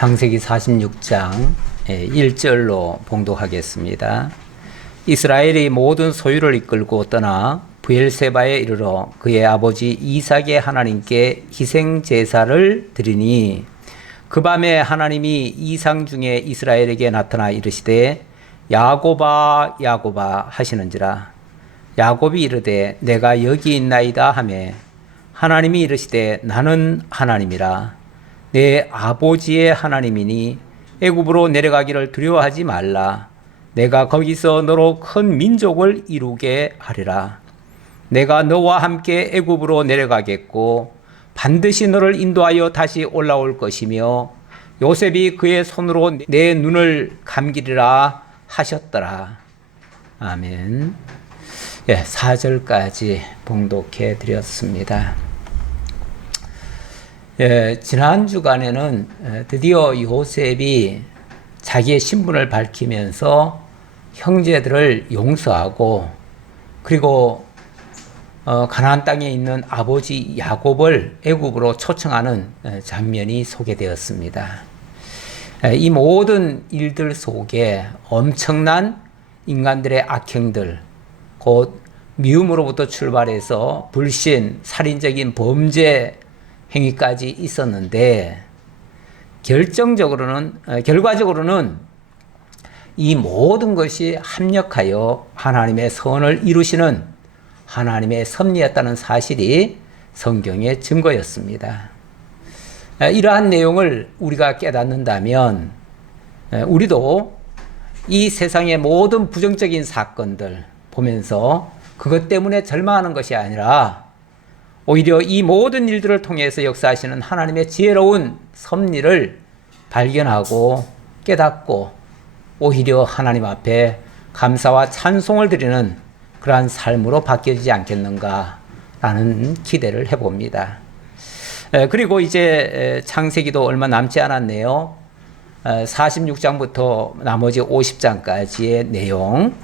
창세기 46장 1절로 봉독하겠습니다. 이스라엘이 모든 소유를 이끌고 떠나 브엘세바에 이르러 그의 아버지 이삭의 하나님께 희생 제사를 드리니 그 밤에 하나님이 이상 중에 이스라엘에게 나타나 이르시되 야곱아 야곱아 하시는지라. 야곱이 이르되 내가 여기 있나이다 하매 하나님이 이르시되 나는 하나님이라. 내 아버지의 하나님이니 애굽으로 내려가기를 두려워하지 말라. 내가 거기서 너로 큰 민족을 이루게 하리라. 내가 너와 함께 애굽으로 내려가겠고 반드시 너를 인도하여 다시 올라올 것이며 요셉이 그의 손으로 내 눈을 감기리라 하셨더라. 아멘. 4절까지 봉독해 드렸습니다. 지난 주간에는 드디어 요셉이 자기의 신분을 밝히면서 형제들을 용서하고 그리고 가나안 땅에 있는 아버지 야곱을 애굽으로 초청하는 장면이 소개되었습니다. 이 모든 일들 속에 엄청난 인간들의 악행들, 곧 미움으로부터 출발해서 불신, 살인적인 범죄 행위까지 있었는데 결과적으로는 이 모든 것이 합력하여 하나님의 선을 이루시는 하나님의 섭리였다는 사실이 성경의 증거였습니다. 이러한 내용을 우리가 깨닫는다면 우리도 이 세상의 모든 부정적인 사건들 보면서 그것 때문에 절망하는 것이 아니라 오히려 이 모든 일들을 통해서 역사하시는 하나님의 지혜로운 섭리를 발견하고 깨닫고 오히려 하나님 앞에 감사와 찬송을 드리는 그러한 삶으로 바뀌어지지 않겠는가라는 기대를 해봅니다. 그리고 이제 창세기도 얼마 남지 않았네요. 46장부터 나머지 50장까지의 내용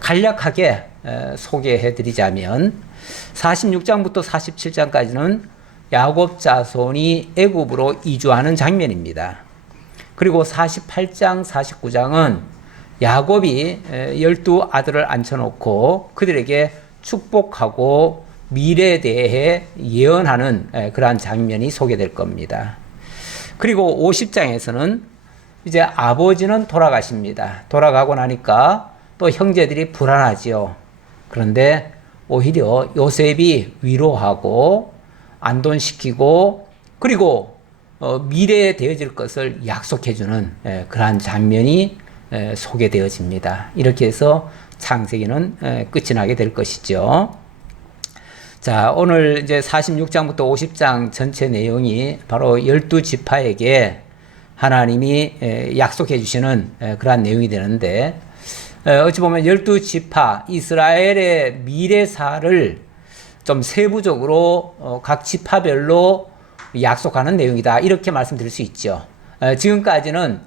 간략하게 소개해 드리자면 46장부터 47장까지는 야곱 자손이 애굽으로 이주하는 장면입니다. 그리고 48장, 49장은 야곱이 12아들을 앉혀놓고 그들에게 축복하고 미래에 대해 예언하는 그러한 장면이 소개될 겁니다. 그리고 50장에서는 이제 아버지는 돌아가십니다. 돌아가고 나니까 또 형제들이 불안하지요. 그런데 오히려 요셉이 위로하고 안돈시키고 그리고 미래에 되어질 것을 약속해주는 그러한 장면이 소개되어집니다. 이렇게 해서 창세기는 끝이 나게 될 것이죠. 자, 오늘 이제 46장부터 50장 전체 내용이 바로 12지파에게 하나님이 약속해 주시는 그러한 내용이 되는데 어찌 보면 12지파 이스라엘의 미래사를 좀 세부적으로 각 지파별로 약속하는 내용이다 이렇게 말씀드릴 수 있죠. 지금까지는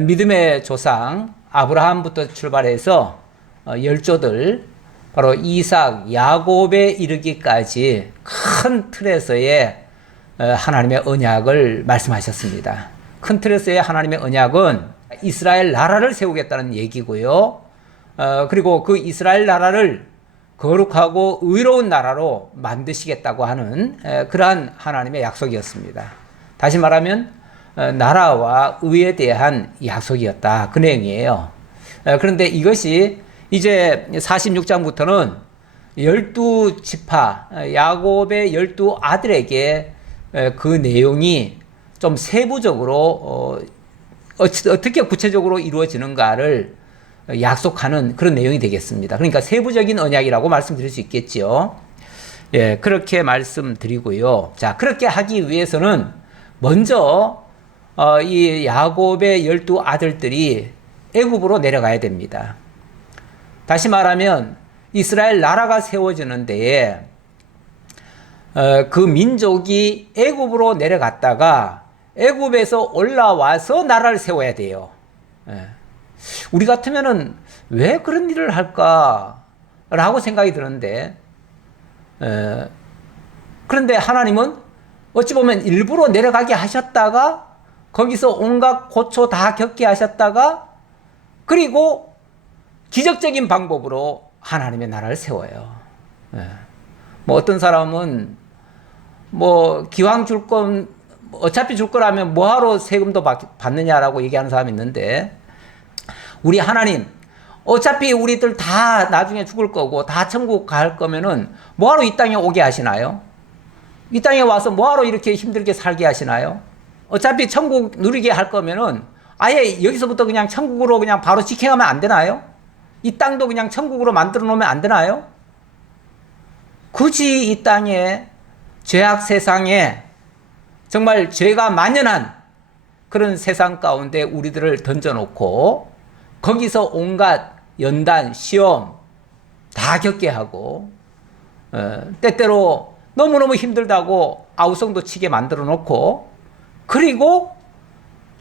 믿음의 조상 아브라함부터 출발해서 열조들 바로 이삭, 야곱에 이르기까지 큰 틀에서의 하나님의 언약을 말씀하셨습니다. 큰 틀에서의 하나님의 언약은 이스라엘 나라를 세우겠다는 얘기고요. 그리고 그 이스라엘 나라를 거룩하고 의로운 나라로 만드시겠다고 하는 그러한 하나님의 약속이었습니다. 다시 말하면 나라와 의에 대한 약속이었다. 그 내용이에요. 그런데 이것이 이제 46장부터는 12지파 야곱의 12아들에게 그 내용이 좀 세부적으로 어떻게 구체적으로 이루어지는가를 약속하는 그런 내용이 되겠습니다. 그러니까 세부적인 언약이라고 말씀드릴 수 있겠죠. 그렇게 말씀드리고요. 자, 그렇게 하기 위해서는 먼저 이 야곱의 12아들들이 애굽으로 내려가야 됩니다. 다시 말하면 이스라엘 나라가 세워지는 데에 그 민족이 애굽으로 내려갔다가 애굽에서 올라와서 나라를 세워야 돼요. 우리 같으면은 왜 그런 일을 할까라고 생각이 드는데 그런데 하나님은 어찌 보면 일부러 내려가게 하셨다가 거기서 온갖 고초 다 겪게 하셨다가 그리고 기적적인 방법으로 하나님의 나라를 세워요. 예. 뭐 어떤 사람은 뭐 기왕 줄 건 어차피 줄 거라면 뭐하러 세금도 받느냐라고 얘기하는 사람이 있는데, 우리 하나님 어차피 우리들 다 나중에 죽을 거고 다 천국 갈 거면은 뭐하러 이 땅에 오게 하시나요? 이 땅에 와서 뭐하러 이렇게 힘들게 살게 하시나요? 어차피 천국 누리게 할 거면은 아예 여기서부터 그냥 천국으로 그냥 바로 직행하면 안 되나요? 이 땅도 그냥 천국으로 만들어 놓으면 안 되나요? 굳이 이 땅에 죄악 세상에 정말 죄가 만연한 그런 세상 가운데 우리들을 던져놓고 거기서 온갖 연단, 시험 다 겪게 하고 때때로 너무너무 힘들다고 아우성도 치게 만들어 놓고, 그리고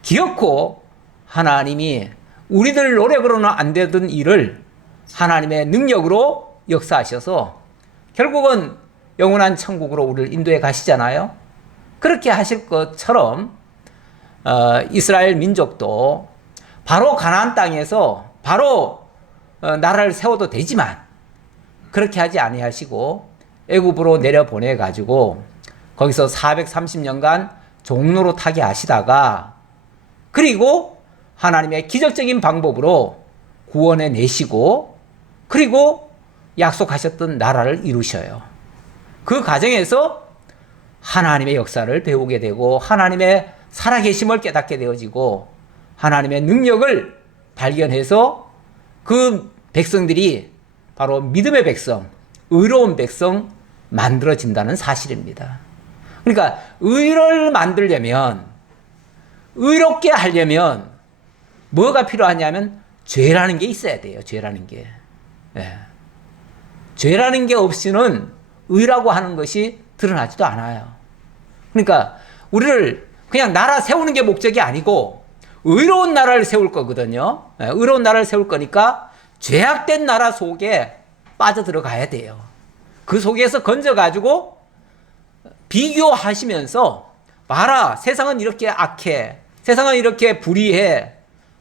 기어코 하나님이 우리들 노력으로는 안 되던 일을 하나님의 능력으로 역사하셔서 결국은 영원한 천국으로 우리를 인도해 가시잖아요. 그렇게 하실 것처럼 이스라엘 민족도 바로 가나안 땅에서 바로 나라를 세워도 되지만 그렇게 하지 아니하시고 애굽으로 내려보내 가지고 거기서 430년간 종로로 타게 하시다가 그리고 하나님의 기적적인 방법으로 구원해 내시고 그리고 약속하셨던 나라를 이루셔요. 그 과정에서 하나님의 역사를 배우게 되고 하나님의 살아계심을 깨닫게 되어지고 하나님의 능력을 발견해서 그 백성들이 바로 믿음의 백성, 의로운 백성 만들어진다는 사실입니다. 그러니까 의를 만들려면, 의롭게 하려면 뭐가 필요하냐면 죄라는 게 있어야 돼요. 죄라는 게. 예. 죄라는 게 없이는 의라고 하는 것이 드러나지도 않아요. 그러니까 우리를 그냥 나라 세우는 게 목적이 아니고 의로운 나라를 세울 거거든요. 예. 의로운 나라를 세울 거니까 죄악된 나라 속에 빠져들어가야 돼요. 그 속에서 건져가지고 비교하시면서 봐라, 세상은 이렇게 악해, 세상은 이렇게 불의해,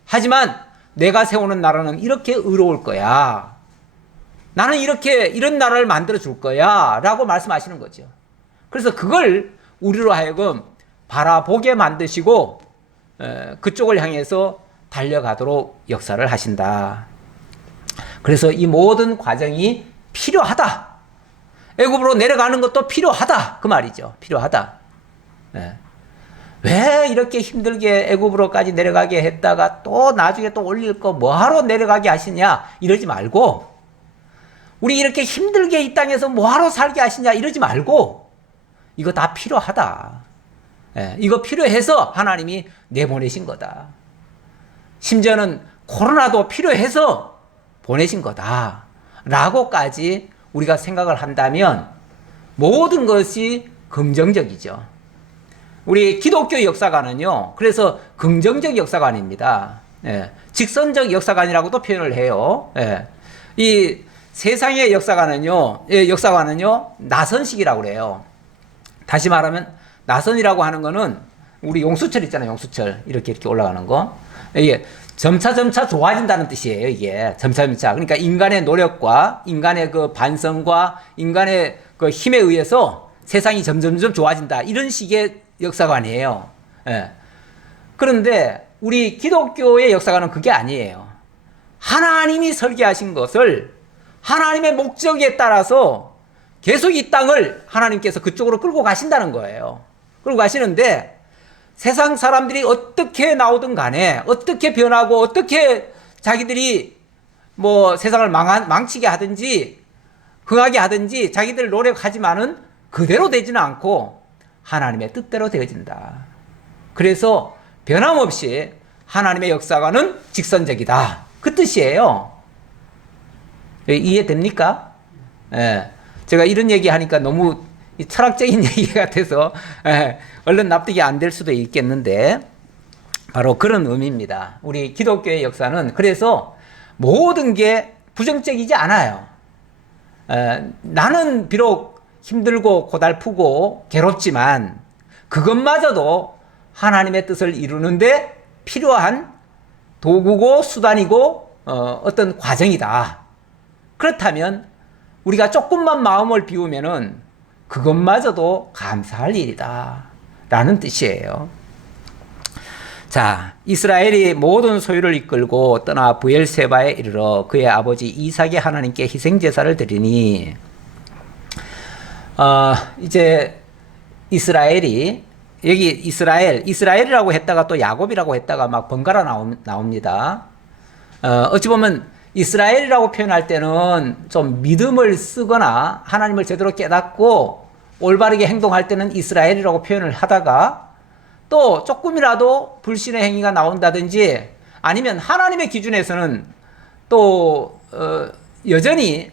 하지만 내가 세우는 나라는 이렇게 의로울 거야, 나는 이런 나라를 만들어 줄 거야 라고 말씀하시는 거죠. 그래서 그걸 우리로 하여금 바라보게 만드시고 그쪽을 향해서 달려가도록 역사를 하신다. 그래서 이 모든 과정이 필요하다. 애굽으로 내려가는 것도 필요하다. 그 말이죠. 필요하다. 왜 이렇게 힘들게 애굽으로까지 내려가게 했다가 또 나중에 또 올릴 거 뭐하러 내려가게 하시냐 이러지 말고, 우리 이렇게 힘들게 이 땅에서 뭐하러 살게 하시냐 이러지 말고, 이거 다 필요하다. 이거 필요해서 하나님이 내보내신 거다. 심지어는 코로나도 필요해서 보내신 거다 라고까지 우리가 생각을 한다면 모든 것이 긍정적이죠. 우리 기독교 역사관은요, 그래서 긍정적 역사관입니다. 직선적 역사관이라고도 표현을 해요. 이 세상의 역사관은요, 나선식이라고 그래요. 다시 말하면 나선이라고 하는 거는 우리 용수철 있잖아요. 용수철 이렇게 올라가는 거. 이게 점차 좋아진다는 뜻이에요. 이게 점차. 그러니까 인간의 노력과 인간의 그 반성과 인간의 그 힘에 의해서 세상이 점점 좋아진다. 이런 식의 역사관이에요. 그런데 우리 기독교의 역사관은 그게 아니에요. 하나님이 설계하신 것을 하나님의 목적에 따라서 계속 이 땅을 하나님께서 그쪽으로 끌고 가신다는 거예요. 끌고 가시는데 세상 사람들이 어떻게 나오든 간에 어떻게 변하고 어떻게 자기들이 뭐 세상을 망치게 하든지 흥하게 하든지 자기들 노력하지만은 그대로 되지는 않고 하나님의 뜻대로 되어진다. 그래서 변함없이 하나님의 역사관은 직선적이다. 그 뜻이에요. 이해됩니까? 제가 이런 얘기 하니까 너무 철학적인 얘기 같아서 얼른 납득이 안 될 수도 있겠는데 바로 그런 의미입니다. 우리 기독교의 역사는 그래서 모든 게 부정적이지 않아요. 나는 비록 힘들고 고달프고 괴롭지만 그것마저도 하나님의 뜻을 이루는데 필요한 도구고 수단이고 어떤 과정이다. 그렇다면 우리가 조금만 마음을 비우면은 그것마저도 감사할 일이다 라는 뜻이에요. 자, 이스라엘이 모든 소유를 이끌고 떠나 브엘세바에 이르러 그의 아버지 이삭의 하나님께 희생제사를 드리니 이제 이스라엘이 여기 이스라엘이라고 했다가 또 야곱이라고 했다가 막 번갈아 나옵니다. 어찌 보면 이스라엘이라고 표현할 때는 좀 믿음을 쓰거나 하나님을 제대로 깨닫고 올바르게 행동할 때는 이스라엘이라고 표현을 하다가 또 조금이라도 불신의 행위가 나온다든지 아니면 하나님의 기준에서는 또 여전히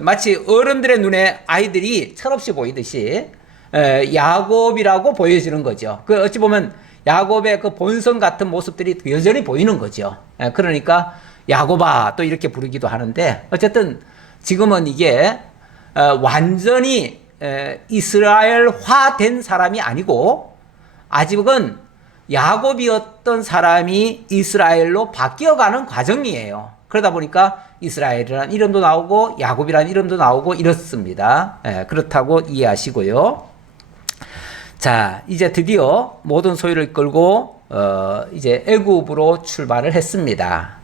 마치 어른들의 눈에 아이들이 철없이 보이듯이 야곱이라고 보여지는 거죠. 그 어찌 보면 야곱의 그 본성 같은 모습들이 여전히 보이는 거죠. 그러니까 야곱아 또 이렇게 부르기도 하는데 어쨌든 지금은 이게 완전히 이스라엘화 된 사람이 아니고 아직은 야곱이었던 사람이 이스라엘로 바뀌어가는 과정이에요. 그러다 보니까 이스라엘이라는 이름도 나오고 야곱이라는 이름도 나오고 이렇습니다. 그렇다고 이해하시고요. 자, 이제 드디어 모든 소유를 끌고 이제 애굽으로 출발을 했습니다.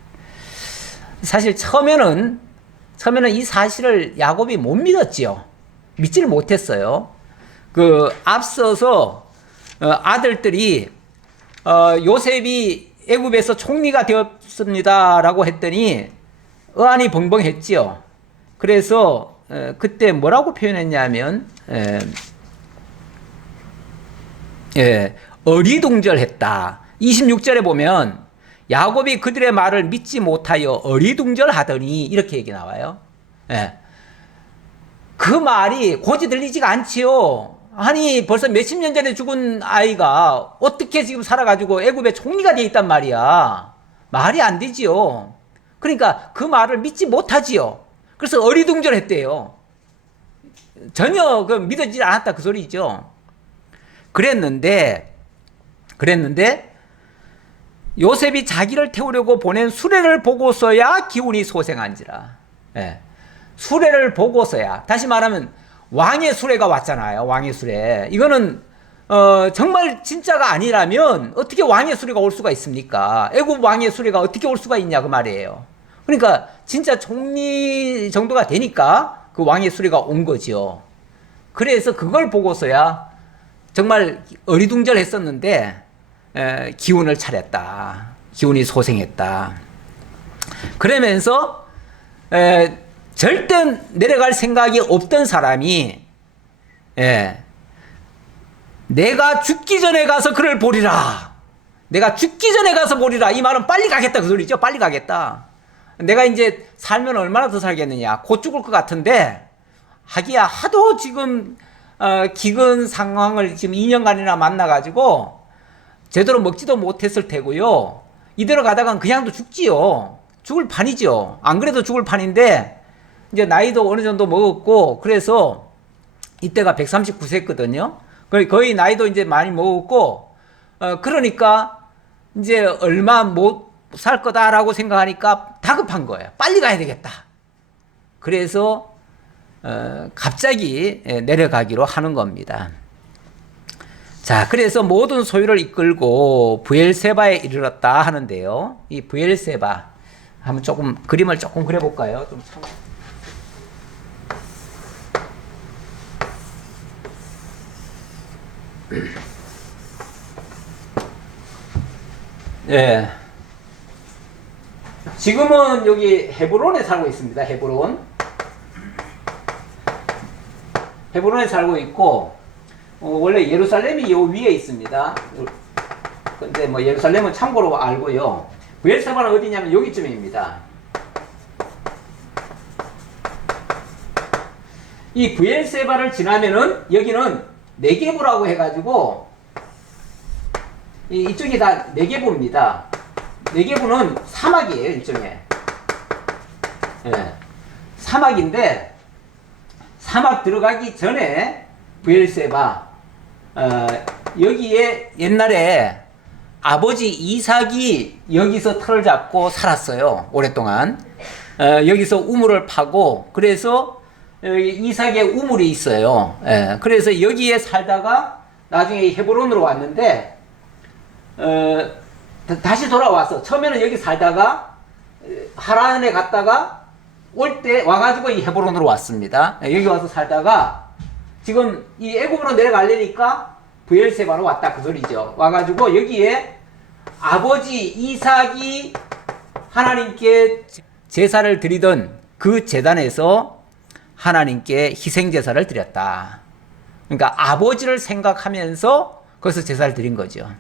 사실 처음에는 이 사실을 야곱이 못 믿었지요. 믿지를 못했어요. 그 앞서서 아들들이 요셉이 애굽에서 총리가 되었습니다라고 했더니 의안이 벙벙했지요. 그래서 그때 뭐라고 표현했냐면 어리둥절했다. 26절에 보면 야곱이 그들의 말을 믿지 못하여 어리둥절하더니 이렇게 얘기 나와요. 그 말이 고지 들리지가 않지요. 아니 벌써 몇십 년 전에 죽은 아이가 어떻게 지금 살아가지고 애굽의 총리가 돼 있단 말이야. 말이 안 되지요. 그러니까 그 말을 믿지 못하지요. 그래서 어리둥절했대요. 전혀 그 믿어지지 않았다 그 소리죠. 그랬는데 요셉이 자기를 태우려고 보낸 수레를 보고서야 기운이 소생한지라. 수레를 보고서야. 다시 말하면 왕의 수레가 왔잖아요. 왕의 수레. 이거는 정말 진짜가 아니라면 어떻게 왕의 수레가 올 수가 있습니까? 애굽 왕의 수레가 어떻게 올 수가 있냐 그 말이에요. 그러니까 진짜 총리 정도가 되니까 그 왕의 수레가 온 거죠. 그래서 그걸 보고서야 정말 어리둥절했었는데 기운을 차렸다. 기운이 소생했다. 그러면서 절대 내려갈 생각이 없던 사람이 내가 죽기 전에 가서 그를 보리라. 내가 죽기 전에 가서 보리라. 이 말은 빨리 가겠다 그 소리죠. 빨리 가겠다. 내가 이제 살면 얼마나 더 살겠느냐. 곧 죽을 것 같은데 하기야 하도 지금 기근 상황을 지금 2년간이나 만나가지고 제대로 먹지도 못했을 테고요. 이대로 가다간 그냥도 죽지요. 죽을 판이죠. 안 그래도 죽을 판인데 이제 나이도 어느 정도 먹었고 그래서 이때가 139세거든요. 거의 나이도 이제 많이 먹었고 그러니까 이제 얼마 못 살 거다라고 생각하니까 다급한 거예요. 빨리 가야 되겠다. 그래서 갑자기 내려가기로 하는 겁니다. 자, 그래서 모든 소유를 이끌고 브엘세바에 이르렀다 하는데요. 이 브엘세바 한번 조금 그림을 조금 그려볼까요? 좀 예. 지금은 여기 헤브론에 살고 있습니다. 헤브론에 살고 있고 원래 예루살렘이 요 위에 있습니다. 근데 뭐 예루살렘은 참고로 알고요. 브엘세바는 어디냐면 여기쯤입니다. 이 브엘세바를 지나면은 여기는 네게부라고 해가지고 이쪽이 다 네게부입니다. 네게부는 사막이에요, 일종의. 사막인데 사막 들어가기 전에 브엘세바 여기에 옛날에 아버지 이삭이 여기서 터를 잡고 살았어요. 오랫동안. 여기서 우물을 파고, 그래서 이삭의 우물이 있어요. 그래서 여기에 살다가 나중에 헤브론으로 왔는데, 다시 돌아와서, 처음에는 여기 살다가 하란에 갔다가 올 때 와가지고 이 헤브론으로 왔습니다. 여기 와서 살다가 지금 이 애굽으로 내려가려니까 브엘세바로 왔다 그 소리죠. 와가지고 여기에 아버지 이삭이 하나님께 제사를 드리던 그 제단에서 하나님께 희생제사를 드렸다. 그러니까 아버지를 생각하면서 거기서 제사를 드린 거죠.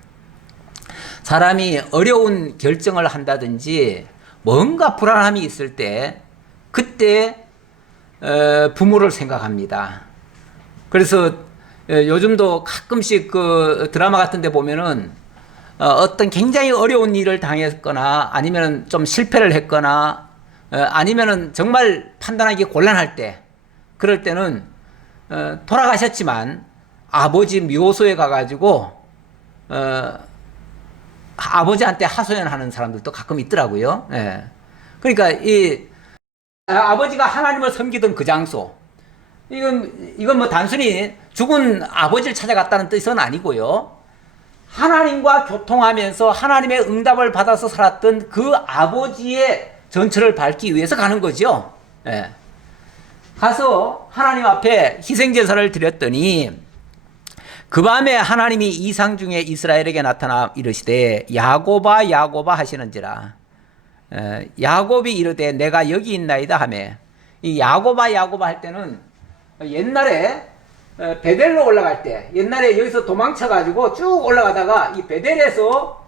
사람이 어려운 결정을 한다든지 뭔가 불안함이 있을 때 그때 부모를 생각합니다. 그래서 요즘도 가끔씩 그 드라마 같은 데 보면은 어떤 굉장히 어려운 일을 당했거나 아니면 좀 실패를 했거나 아니면은 정말 판단하기 곤란할 때, 그럴 때는 돌아가셨지만 아버지 묘소에 가가지고 아버지한테 하소연하는 사람들도 가끔 있더라고요. 그러니까 이 아버지가 하나님을 섬기던 그 장소, 이건 뭐 단순히 죽은 아버지를 찾아갔다는 뜻은 아니고요. 하나님과 교통하면서 하나님의 응답을 받아서 살았던 그 아버지의 전처를 밟기 위해서 가는 거죠. 가서 하나님 앞에 희생제사를 드렸더니 그 밤에 하나님이 이상 중에 이스라엘에게 나타나 이르시되 야곱아 야곱아 하시는지라. 야곱이 이르되 내가 여기 있나이다 하매, 이 야곱아 야곱아 할 때는 옛날에 베델로 올라갈 때, 옛날에 여기서 도망쳐가지고 쭉 올라가다가 이 베델에서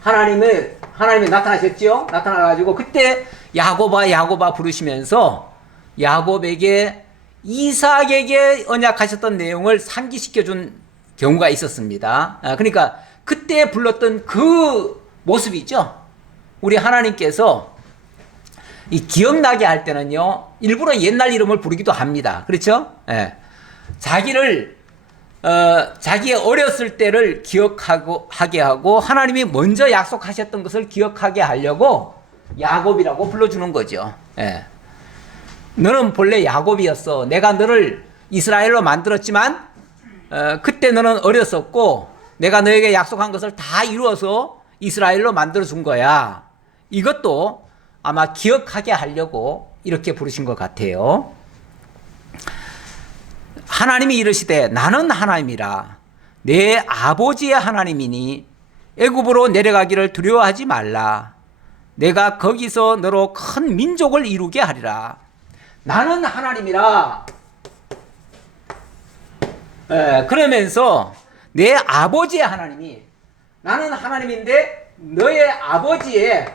하나님이 나타나셨죠. 나타나가지고 그때 야곱아 야곱아 부르시면서 야곱에게 이삭에게 언약하셨던 내용을 상기시켜 준 경우가 있었습니다. 그러니까 그때 불렀던 그 모습이죠. 우리 하나님께서 이 기억나게 할 때는요, 일부러 옛날 이름을 부르기도 합니다. 그렇죠? 자기의 어렸을 때를 기억하게 하고 하나님이 먼저 약속하셨던 것을 기억하게 하려고 야곱이라고 불러주는 거죠. 너는 본래 야곱이었어. 내가 너를 이스라엘로 만들었지만 그때 너는 어렸었고 내가 너에게 약속한 것을 다 이루어서 이스라엘로 만들어준 거야. 이것도 아마 기억하게 하려고 이렇게 부르신 것 같아요. 하나님이 이르시되 나는 하나님이라 내 아버지의 하나님이니 애굽으로 내려가기를 두려워하지 말라. 내가 거기서 너로 큰 민족을 이루게 하리라. 나는 하나님이라. 그러면서 내 아버지의 하나님이, 나는 하나님인데 너의 아버지의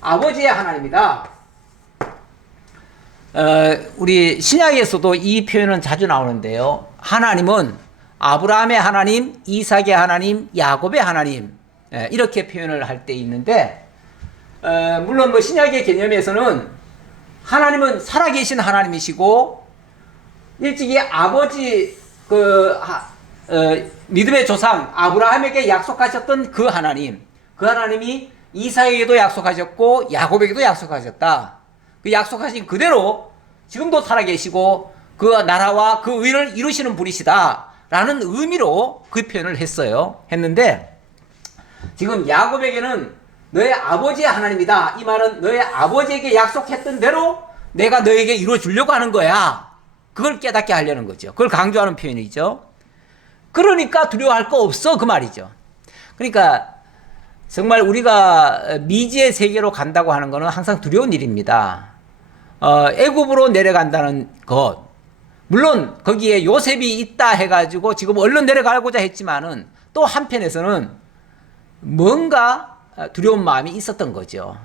하나님이다. 우리 신약에서도 이 표현은 자주 나오는데요. 하나님은 아브라함의 하나님, 이삭의 하나님, 야곱의 하나님, 이렇게 표현을 할 때 있는데, 물론 뭐 신약의 개념에서는 하나님은 살아계신 하나님이시고 일찍이 아버지 믿음의 조상 아브라함에게 약속하셨던 그 하나님이 이삭에게도 약속하셨고 야곱에게도 약속하셨다. 그 약속하신 그대로 지금도 살아계시고 그 나라와 그 의를 이루시는 분이시다 라는 의미로 그 표현을 했는데, 지금 야곱에게는 너의 아버지의 하나님이다. 이 말은 너의 아버지에게 약속했던 대로 내가 너에게 이루어주려고 하는 거야. 그걸 깨닫게 하려는 거죠. 그걸 강조하는 표현이죠. 그러니까 두려워할 거 없어, 그 말이죠. 그러니까 정말 우리가 미지의 세계로 간다고 하는 것은 항상 두려운 일입니다. 애굽으로 내려간다는 것, 물론 거기에 요셉이 있다 해가지고 지금 얼른 내려가고자 했지만은 또 한편에서는 뭔가 두려운 마음이 있었던 거죠.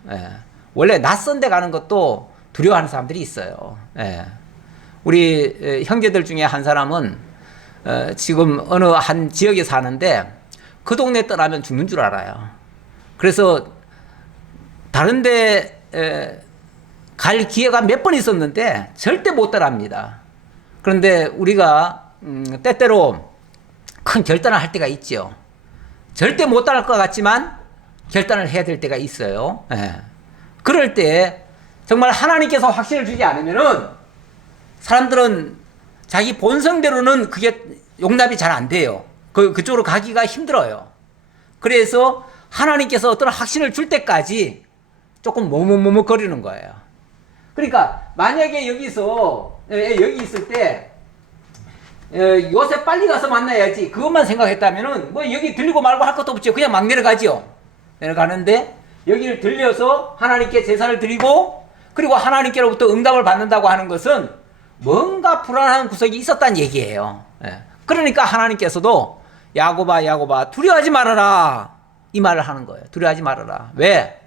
원래 낯선 데 가는 것도 두려워하는 사람들이 있어요. 우리 형제들 중에 한 사람은 지금 어느 한 지역에 사는데 그 동네 떠나면 죽는 줄 알아요. 그래서 다른 데 갈 기회가 몇 번 있었는데 절대 못 떠납니다. 그런데 우리가 때때로 큰 결단을 할 때가 있죠. 절대 못 따를 것 같지만 결단을 해야 될 때가 있어요. 예. 그럴 때 정말 하나님께서 확신을 주지 않으면은 사람들은 자기 본성대로는 그게 용납이 잘 안 돼요. 그쪽으로 가기가 힘들어요. 그래서 하나님께서 어떤 확신을 줄 때까지 조금 머뭇머뭇거리는 거예요. 그러니까 만약에 여기서 여기 있을 때 요새 빨리 가서 만나야지 그것만 생각했다면은 뭐 여기 들리고 말고 할 것도 없죠. 그냥 막 내려가죠. 내려가는데 여기를 들려서 하나님께 제사를 드리고 그리고 하나님께로부터 응답을 받는다고 하는 것은 뭔가 불안한 구석이 있었다는 얘기예요. 그러니까 하나님께서도 야곱아 두려워하지 말아라 이 말을 하는 거예요. 두려워하지 말아라. 왜?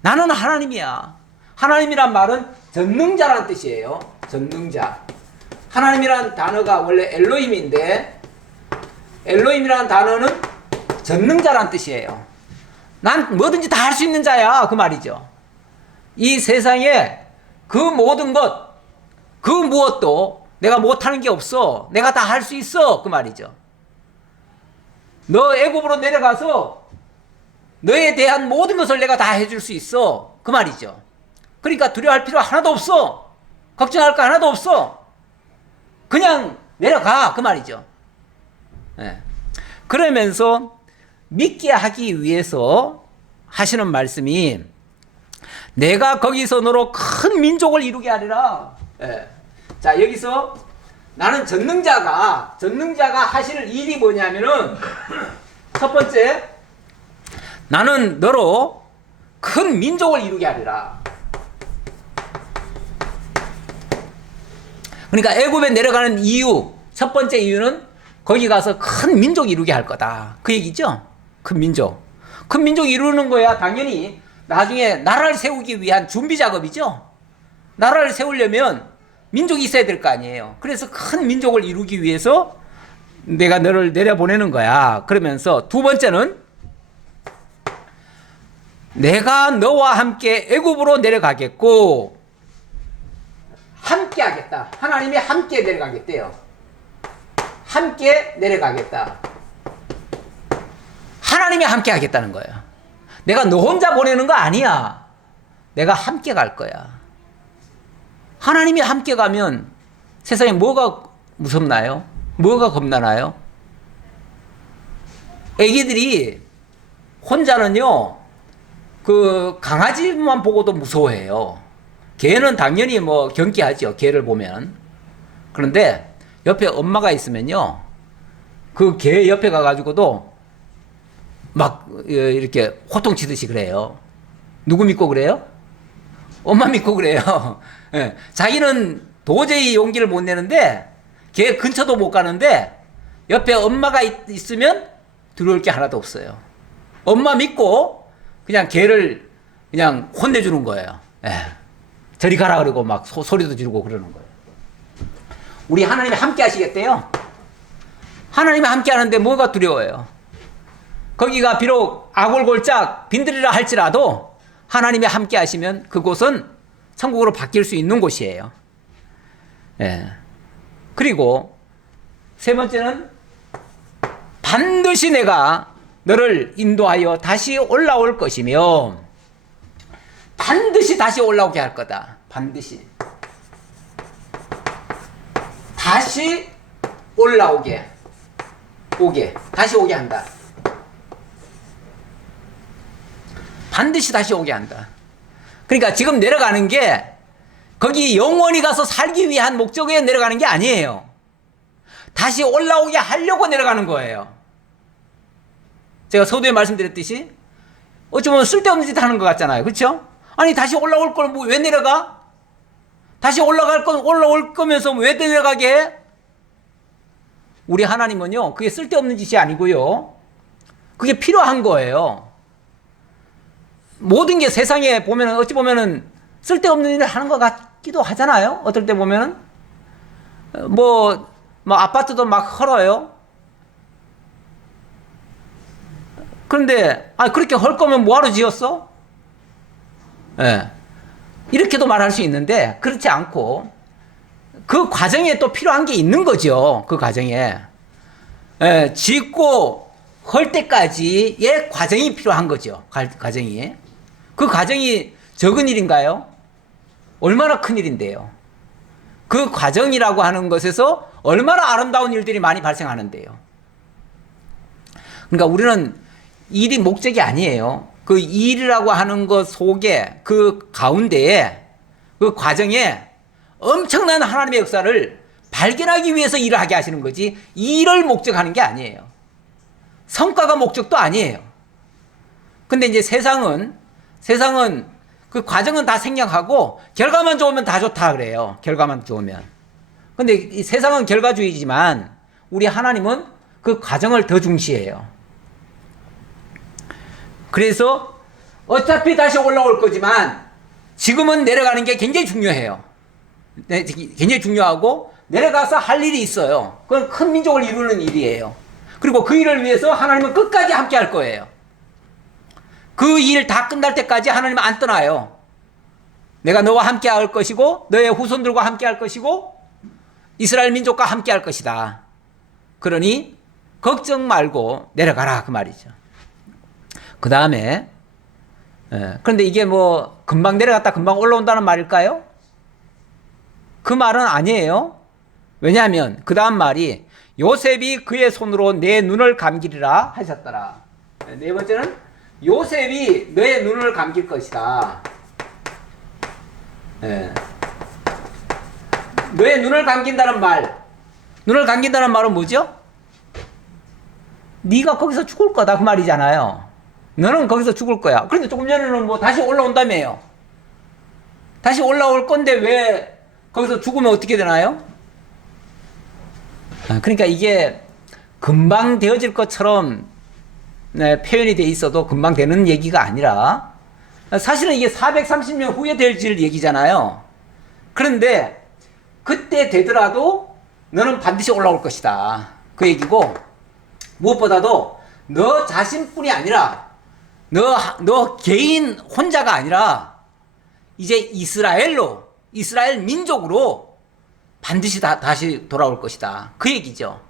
나는 하나님이야. 하나님이란 말은 전능자라는 뜻이에요. 전능자. 하나님이라는 단어가 원래 엘로힘인데 엘로힘이라는 단어는 전능자라는 뜻이에요. 난 뭐든지 다 할 수 있는 자야 그 말이죠. 이 세상에 그 모든 것, 그 무엇도 내가 못하는 게 없어. 내가 다 할 수 있어 그 말이죠. 너 애굽으로 내려가서 너에 대한 모든 것을 내가 다 해줄 수 있어 그 말이죠. 그러니까 두려워할 필요 하나도 없어. 걱정할 거 하나도 없어. 그냥 내려가 그 말이죠. 그러면서 믿게 하기 위해서 하시는 말씀이 내가 거기서 너로 큰 민족을 이루게 하리라. 자 여기서 나는 전능자가 하실 일이 뭐냐면은 첫 번째 나는 너로 큰 민족을 이루게 하리라. 그러니까 애굽에 내려가는 이유 첫 번째 이유는 거기 가서 큰 민족 이루게 할 거다 그 얘기죠. 큰 민족 이루는 거야 당연히 나중에 나라를 세우기 위한 준비 작업이죠. 나라를 세우려면 민족이 있어야 될 거 아니에요. 그래서 큰 민족을 이루기 위해서 내가 너를 내려보내는 거야. 그러면서 두 번째는 내가 너와 함께 애굽으로 내려가겠고 함께 하겠다. 하나님이 함께 내려가겠대요. 함께 내려가겠다. 하나님이 함께 하겠다는 거예요. 내가 너 혼자 보내는 거 아니야. 내가 함께 갈 거야. 하나님이 함께 가면 세상에 뭐가 무섭나요? 뭐가 겁나나요? 애기들이 혼자는요, 그 강아지만 보고도 무서워해요. 개는 당연히 뭐 경계하죠. 개를 보면. 그런데 옆에 엄마가 있으면요, 그 개 옆에 가가지고도 막 이렇게 호통치듯이 그래요. 누구 믿고 그래요? 엄마 믿고 그래요. 예. 자기는 도저히 용기를 못 내는데 걔 근처도 못 가는데 옆에 엄마가 있으면 두려울 게 하나도 없어요. 엄마 믿고 그냥 걔를 그냥 혼내주는 거예요. 예. 저리 가라 그러고 막 소리도 지르고 그러는 거예요. 우리 하나님이 함께 하시겠대요. 하나님이 함께 하는데 뭐가 두려워요? 거기가 비록 아골골짝 빈들이라 할지라도 하나님이 함께 하시면 그곳은 천국으로 바뀔 수 있는 곳이에요. 예. 그리고 세 번째는 반드시 내가 너를 인도하여 다시 올라올 것이며 반드시 다시 올라오게 할 거다. 반드시. 다시 올라오게. 다시 오게 한다. 반드시 다시 오게 한다. 그러니까 지금 내려가는 게 거기 영원히 가서 살기 위한 목적에 내려가는 게 아니에요. 다시 올라오게 하려고 내려가는 거예요. 제가 서두에 말씀드렸듯이 어쩌면 쓸데없는 짓 하는 것 같잖아요. 그렇죠? 아니 다시 올라올 걸 뭐 왜 내려가? 다시 올라올 거면서 왜 내려가게 해? 우리 하나님은요, 그게 쓸데없는 짓이 아니고요, 그게 필요한 거예요. 모든 게 세상에 보면은 어찌 보면은 쓸데없는 일을 하는 것 같기도 하잖아요. 어떨 때 보면은 뭐 아파트도 막 헐어요. 그런데 그렇게 헐 거면 뭐하러 지었어? 예. 이렇게도 말할 수 있는데 그렇지 않고 그 과정에 또 필요한 게 있는 거죠. 그 과정에 짓고 할 때까지의 과정이 필요한 거죠. 과정이. 그 과정이 적은 일인가요? 얼마나 큰 일인데요. 그 과정이라고 하는 것에서 얼마나 아름다운 일들이 많이 발생하는데요. 그러니까 우리는 일이 목적이 아니에요. 그 일이라고 하는 것 속에 그 가운데에 그 과정에 엄청난 하나님의 역사를 발견하기 위해서 일을 하게 하시는 거지 일을 목적하는 게 아니에요. 성과가 목적도 아니에요. 근데 이제 세상은 그 과정은 다 생략하고 결과만 좋으면 다 좋다 그래요. 결과만 좋으면. 근데 이 세상은 결과주의지만 우리 하나님은 그 과정을 더 중시해요. 그래서 어차피 다시 올라올 거지만 지금은 내려가는 게 굉장히 중요해요. 굉장히 중요하고 내려가서 할 일이 있어요. 그건 큰 민족을 이루는 일이에요. 그리고 그 일을 위해서 하나님은 끝까지 함께 할 거예요. 그 일 다 끝날 때까지 하나님은 안 떠나요. 내가 너와 함께 할 것이고 너의 후손들과 함께 할 것이고 이스라엘 민족과 함께 할 것이다. 그러니 걱정 말고 내려가라 그 말이죠. 그 다음에 그런데 이게 뭐 금방 내려갔다 금방 올라온다는 말일까요? 그 말은 아니에요. 왜냐하면 그 다음 말이 요셉이 그의 손으로 내 눈을 감기리라 하셨더라. 네 번째는 요셉이 너의 눈을 감길 것이다. 너의 눈을 감긴다는 말. 눈을 감긴다는 말은 뭐죠? 네가 거기서 죽을 거다 그 말이잖아요. 너는 거기서 죽을 거야. 그런데 조금 전에는 뭐 다시 올라온다며요. 다시 올라올 건데 왜 거기서 죽으면 어떻게 되나요? 그러니까 이게 금방 되어질 것처럼 표현이 돼 있어도 금방 되는 얘기가 아니라 사실은 이게 430년 후에 될 얘기잖아요. 그런데 그때 되더라도 너는 반드시 올라올 것이다. 그 얘기고 무엇보다도 너 자신뿐이 아니라 너 개인 혼자가 아니라 이제 이스라엘 민족으로 반드시 다시 돌아올 것이다. 그 얘기죠.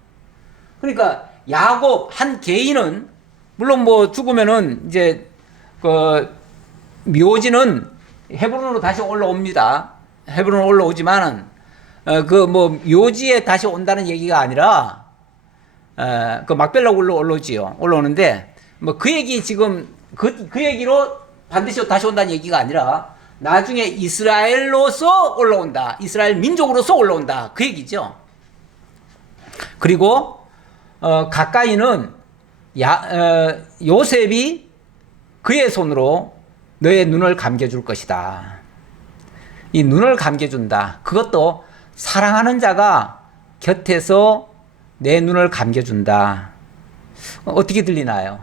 그러니까 야곱 한 개인은 물론 뭐 죽으면은 이제 그 묘지는 헤브론으로 다시 올라옵니다. 헤브론으로 올라오지만은 그 뭐 묘지에 다시 온다는 얘기가 아니라 그 막벨라굴로 올라오지요. 올라오는데 뭐 그 얘기 지금 그 얘기로 반드시 다시 온다는 얘기가 아니라 나중에 이스라엘로서 올라온다. 이스라엘 민족으로서 올라온다. 그 얘기죠. 그리고 가까이는 요셉이 그의 손으로 너의 눈을 감겨줄 것이다. 이 눈을 감겨준다. 그것도 사랑하는 자가 곁에서 내 눈을 감겨준다. 어떻게 들리나요?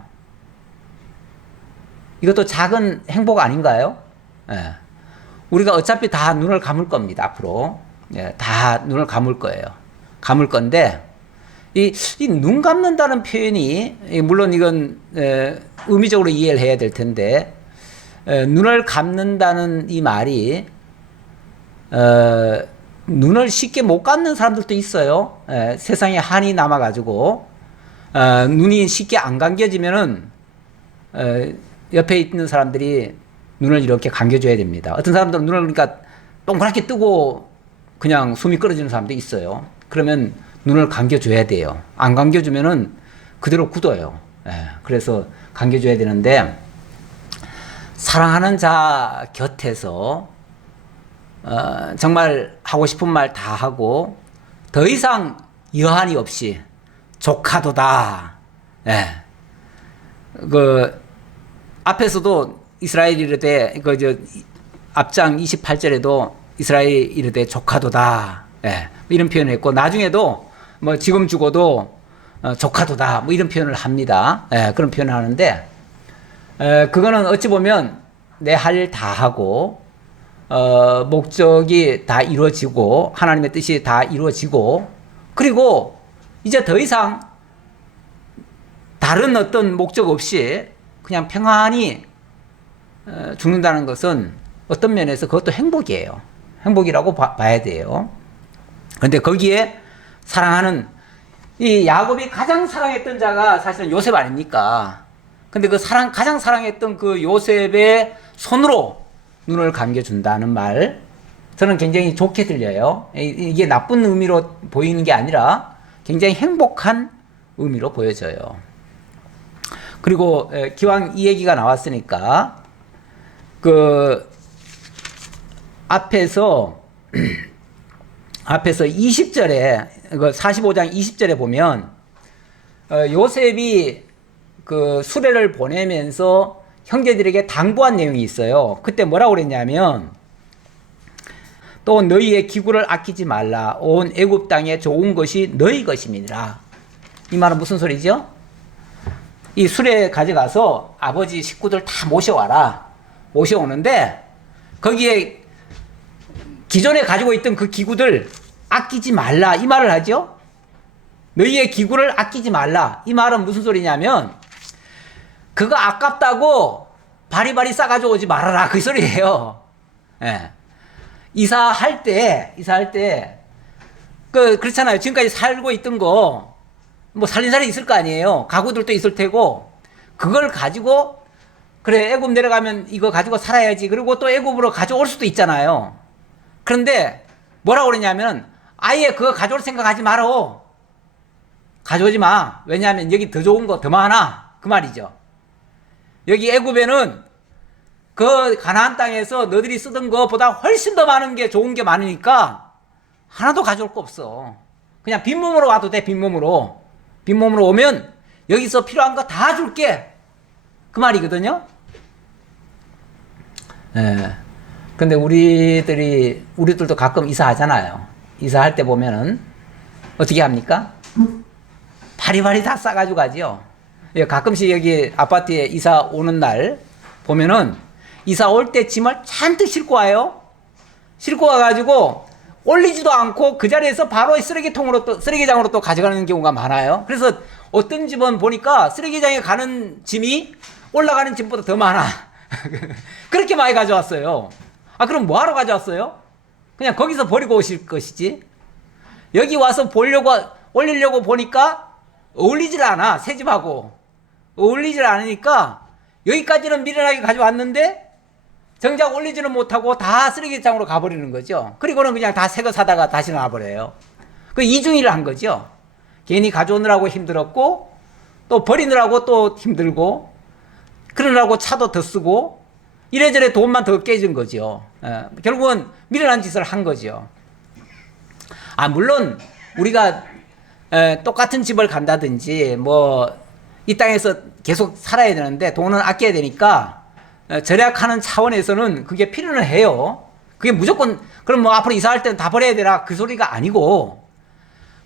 이것도 작은 행복 아닌가요? 예. 우리가 어차피 다 눈을 감을 겁니다. 앞으로 다 눈을 감을 거예요. 감을 건데 이 눈 감는다는 표현이 물론 이건 의미적으로 이해를 해야 될 텐데 눈을 감는다는 이 말이 눈을 쉽게 못 감는 사람들도 있어요. 세상에 한이 남아가지고 눈이 쉽게 안 감겨지면은 옆에 있는 사람들이 눈을 이렇게 감겨줘야 됩니다. 어떤 사람들은 눈을 그러니까 동그랗게 뜨고 그냥 숨이 끊어지는 사람도 있어요. 그러면 눈을 감겨줘야 돼요. 안 감겨주면은 그대로 굳어요. 그래서 감겨줘야 되는데 사랑하는 자 곁에서 정말 하고 싶은 말 다 하고 더 이상 여한이 없이 조카도다. 그 앞에서도 이스라엘이 이르되 앞장 28절에도 이스라엘이 이르되 조카도다. 이런 표현을 했고 나중에도 뭐 지금 죽어도 조카도다. 뭐 이런 표현을 합니다. 그런 표현을 하는데 그거는 어찌 보면 내 할 일 다 하고 목적이 다 이루어지고 하나님의 뜻이 다 이루어지고 그리고 이제 더 이상 다른 어떤 목적 없이 그냥 평안히 죽는다는 것은 어떤 면에서 그것도 행복이에요. 행복이라고 봐야 돼요. 그런데 거기에 사랑하는 이 야곱이 가장 사랑했던 자가 사실은 요셉 아닙니까? 근데 그 가장 사랑했던 그 요셉의 손으로 눈을 감겨준다는 말, 저는 굉장히 좋게 들려요. 이게 나쁜 의미로 보이는 게 아니라 굉장히 행복한 의미로 보여져요. 그리고 기왕 이 얘기가 나왔으니까 그 앞에서 20절에 그 45장 20절에 보면 요셉이 그 수레를 보내면서 형제들에게 당부한 내용이 있어요. 그때 뭐라고 그랬냐면 또 너희의 기구를 아끼지 말라. 온 애굽 땅에 좋은 것이 너희 것임이니라. 이 말은 무슨 소리죠? 이 수레 가져가서 아버지 식구들 다 모셔와라. 모셔오는데 거기에 기존에 가지고 있던 그 기구들 아끼지 말라. 이 말을 하죠. 너희의 기구를 아끼지 말라. 이 말은 무슨 소리냐면 그거 아깝다고 바리바리 싸가지고 오지 말아라. 그 소리예요. 예. 이사할 때, 그렇잖아요. 지금까지 살고 있던 거, 뭐 살린 사람이 있을 거 아니에요. 가구들도 있을 테고, 그걸 가지고, 그래, 애굽 내려가면 이거 가지고 살아야지. 그리고 또 애굽으로 가져올 수도 있잖아요. 그런데, 뭐라고 그러냐면, 아예 그거 가져올 생각하지 말어. 가져오지 마. 왜냐하면 여기 더 좋은 거 더 많아. 그 말이죠. 여기 애굽에는 그 가나안 땅에서 너희들이 쓰던 것보다 훨씬 더 많은 게 좋은 게 많으니까 하나도 가져올 거 없어. 그냥 빈몸으로 와도 돼. 빈몸으로 오면 여기서 필요한 거 다 줄게. 그 말이거든요. 예. 근데 우리들도 가끔 이사하잖아요. 이사할 때 보면은 어떻게 합니까? 바리바리 다 싸가지고 가지요. 예, 가끔씩 여기 아파트에 이사 오는 날 보면은 이사 올 때 짐을 잔뜩 싣고 와요. 싣고 와가지고 올리지도 않고 그 자리에서 바로 쓰레기장으로 또 가져가는 경우가 많아요. 그래서 어떤 집은 보니까 쓰레기장에 가는 짐이 올라가는 짐보다 더 많아. 그렇게 많이 가져왔어요. 아, 그럼 뭐하러 가져왔어요? 그냥 거기서 버리고 오실 것이지. 여기 와서 올리려고 보니까 어울리질 않아. 새 집하고 어울리질 않으니까 여기까지는 미련하게 가져왔는데 정작 올리지는 못하고 다 쓰레기장으로 가버리는 거죠. 그리고는 그냥 다 새 거 사다가 다시 놔버려요. 그 이중일을 한 거죠. 괜히 가져오느라고 힘들었고 또 버리느라고 또 힘들고 그러느라고 차도 더 쓰고 이래저래 돈만 더 깨진 거죠. 결국은 미련한 짓을 한 거죠. 아, 물론 우리가 똑같은 집을 간다든지 뭐 이 땅에서 계속 살아야 되는데 돈은 아껴야 되니까 절약하는 차원에서는 그게 필요는 해요. 그게 무조건 그럼 뭐 앞으로 이사할 때는 다 버려야 되라 그 소리가 아니고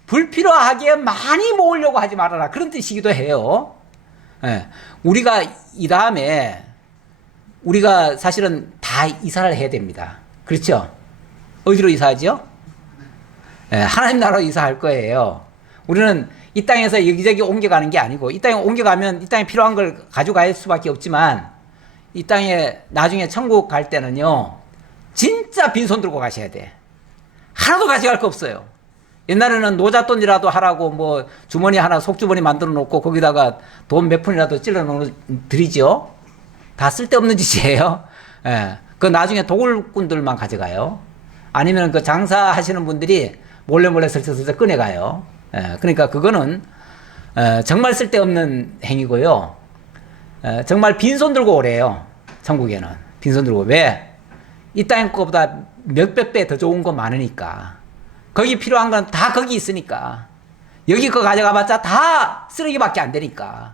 불필요하게 많이 모으려고 하지 말아라 그런 뜻이기도 해요. 우리가 이 다음에 우리가 사실은 다 이사를 해야 됩니다. 그렇죠? 어디로 이사하죠? 하나님 나라로 이사할 거예요. 우리는 이 땅에서 여기저기 옮겨가는 게 아니고 이 땅에 옮겨가면 이 땅에 필요한 걸 가져갈 수밖에 없지만 이 땅에 나중에 천국 갈 때는요 진짜 빈손 들고 가셔야 돼. 하나도 가져갈 거 없어요. 옛날에는 노잣돈이라도 하라고 뭐 주머니 하나 속주머니 만들어 놓고 거기다가 돈 몇 푼이라도 찔러 드리죠. 다 쓸데없는 짓이에요. 그 나중에 도굴꾼들만 가져가요. 아니면 그 장사하시는 분들이 몰래 슬쩍슬쩍 꺼내가요. 그러니까 그거는 정말 쓸데없는 행위고요. 정말 빈손 들고 오래요. 천국에는 빈손 들고. 왜? 이 땅 거보다 몇백 배 더 좋은 거 많으니까. 거기 필요한 건 다 거기 있으니까. 여기 거 가져가봤자 다 쓰레기밖에 안 되니까.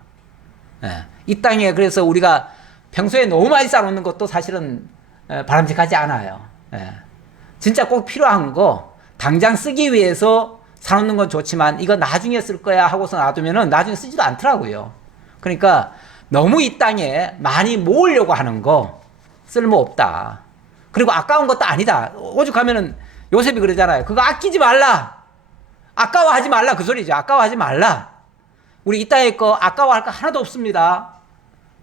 이 땅에 그래서 우리가 평소에 너무 많이 쌓아놓는 것도 사실은 바람직하지 않아요. 진짜 꼭 필요한 거 당장 쓰기 위해서 사놓는 건 좋지만 이거 나중에 쓸 거야 하고서 놔두면은 나중에 쓰지도 않더라고요. 그러니까 너무 이 땅에 많이 모으려고 하는 거 쓸모없다. 그리고 아까운 것도 아니다. 오죽하면은 요셉이 그러잖아요. 그거 아끼지 말라. 아까워하지 말라 그 소리죠. 아까워하지 말라. 우리 이 땅에 거 아까워할 거 하나도 없습니다.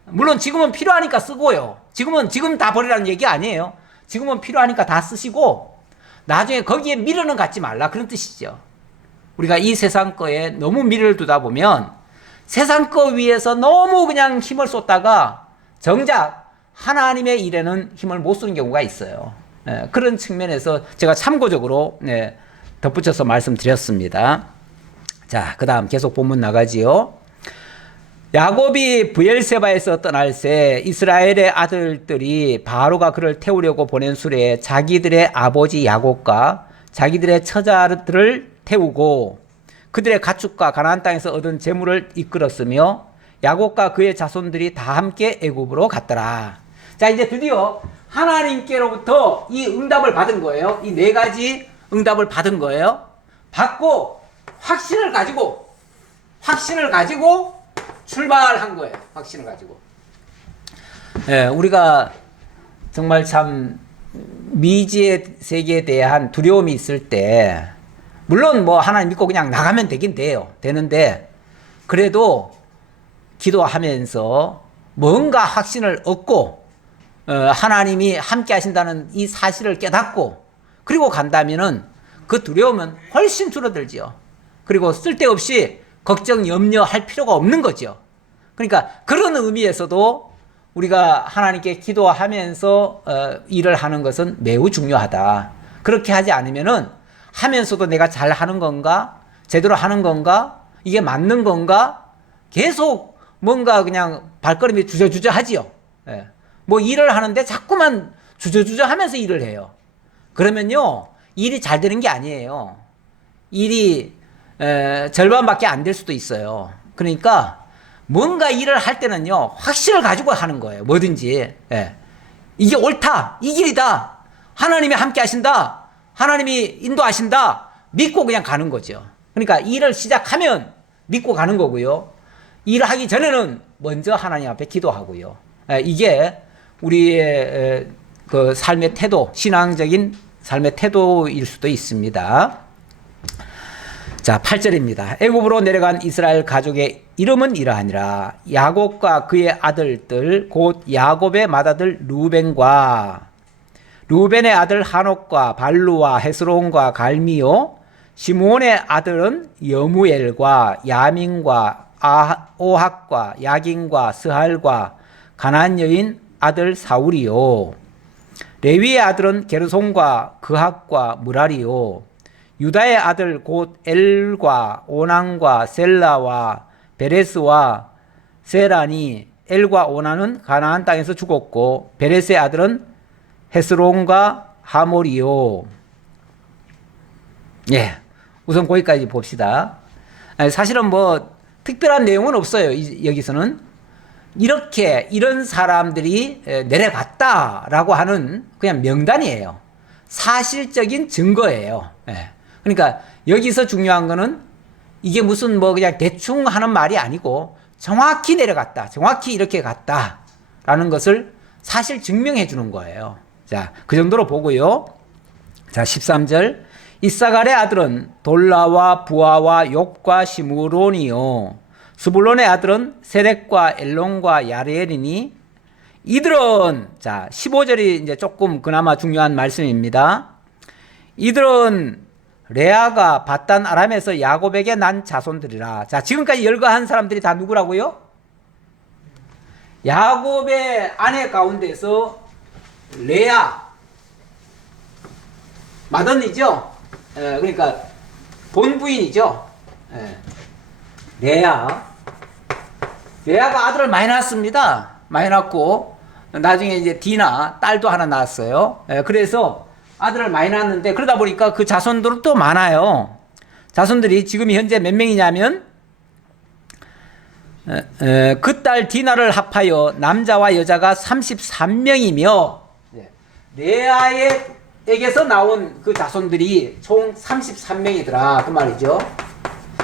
물론 지금은 필요하니까 쓰고요. 지금 다 버리라는 얘기 아니에요. 지금은 필요하니까 다 쓰시고 나중에 거기에 미련은 갖지 말라 그런 뜻이죠. 우리가 이 세상 거에 너무 미래를 두다 보면 세상 거 위해서 너무 그냥 힘을 쏟다가 정작 하나님의 일에는 힘을 못 쓰는 경우가 있어요. 그런 측면에서 제가 참고적으로 덧붙여서 말씀드렸습니다. 자, 그 다음 계속 본문 나가지요. 야곱이 브엘세바에서 떠날 새 이스라엘의 아들들이 바로가 그를 태우려고 보낸 수레에 자기들의 아버지 야곱과 자기들의 처자들을 태우고 그들의 가축과 가나안 땅에서 얻은 재물을 이끌었으며 야곱과 그의 자손들이 다 함께 애굽으로 갔더라. 자, 이제 드디어 하나님께로부터 이 응답을 받은 거예요. 이 네 가지 응답을 받은 거예요. 받고 확신을 가지고 출발한 거예요. 확신을 가지고. 우리가 정말 참 미지의 세계에 대한 두려움이 있을 때 물론 뭐 하나님 믿고 그냥 나가면 되긴 되는데 그래도 기도하면서 뭔가 확신을 얻고 하나님이 함께 하신다는 이 사실을 깨닫고 그리고 간다면은 그 두려움은 훨씬 줄어들죠. 그리고 쓸데없이 걱정, 염려할 필요가 없는 거죠. 그러니까 그런 의미에서도 우리가 하나님께 기도하면서 일을 하는 것은 매우 중요하다. 그렇게 하지 않으면은 하면서도 내가 잘 하는 건가? 제대로 하는 건가? 이게 맞는 건가? 계속 뭔가 그냥 발걸음이 주저주저 하지요. 뭐 일을 하는데 자꾸만 주저주저 하면서 일을 해요. 그러면요, 일이 잘 되는 게 아니에요. 일이 절반밖에 안 될 수도 있어요. 그러니까 뭔가 일을 할 때는요, 확신을 가지고 하는 거예요. 뭐든지. 이게 옳다. 이 길이다. 하나님이 함께 하신다. 하나님이 인도하신다. 믿고 그냥 가는 거죠. 그러니까 일을 시작하면 믿고 가는 거고요. 일을 하기 전에는 먼저 하나님 앞에 기도하고요. 이게 우리의 그 삶의 태도, 신앙적인 삶의 태도일 수도 있습니다. 자, 8절입니다. 애굽으로 내려간 이스라엘 가족의 이름은 이러하니라. 야곱과 그의 아들들 곧 야곱의 맏아들 루벤의 아들 하녹과 발루와 헤스론과 갈미요, 시므온의 아들은 여무엘과 야민과 오학과 야긴과 스할과 가나안 여인 아들 사울이요, 레위의 아들은 게르손과 그학과 무라리요, 유다의 아들 곧 엘과 오난과 셀라와 베레스와 세란이, 엘과 오난은 가나안 땅에서 죽었고 베레스의 아들은 헤스론과 하몰이요. 예, 우선 거기까지 봅시다. 사실은 뭐 특별한 내용은 없어요. 여기서는 이렇게 이런 사람들이 내려갔다라고 하는 그냥 명단이에요. 사실적인 증거예요. 그러니까 여기서 중요한 거는 이게 무슨 뭐 그냥 대충 하는 말이 아니고 정확히 내려갔다, 정확히 이렇게 갔다라는 것을 사실 증명해 주는 거예요. 자, 그 정도로 보고요. 자, 13절. 이사갈의 아들은 돌라와 부아와 욥과 시므론이요, 스불론의 아들은 세렉과 엘론과 야레엘이니, 이들은, 자, 15절이 이제 조금 그나마 중요한 말씀입니다. 이들은 레아가 바단 아람에서 야곱에게 난 자손들이라. 자, 지금까지 열거한 사람들이 다 누구라고요? 야곱의 아내 가운데서 레아, 맏언니죠. 그러니까 본부인이죠. 레아가 아들을 많이 낳았습니다. 많이 낳고 나중에 이제 디나 딸도 하나 낳았어요. 그래서 아들을 많이 낳았는데 그러다 보니까 그 자손들은 또 많아요. 자손들이 지금 현재 몇 명이냐면 그 딸 디나를 합하여 남자와 여자가 33명이며 레아에게서 나온 그 자손들이 총 33명이더라 그 말이죠.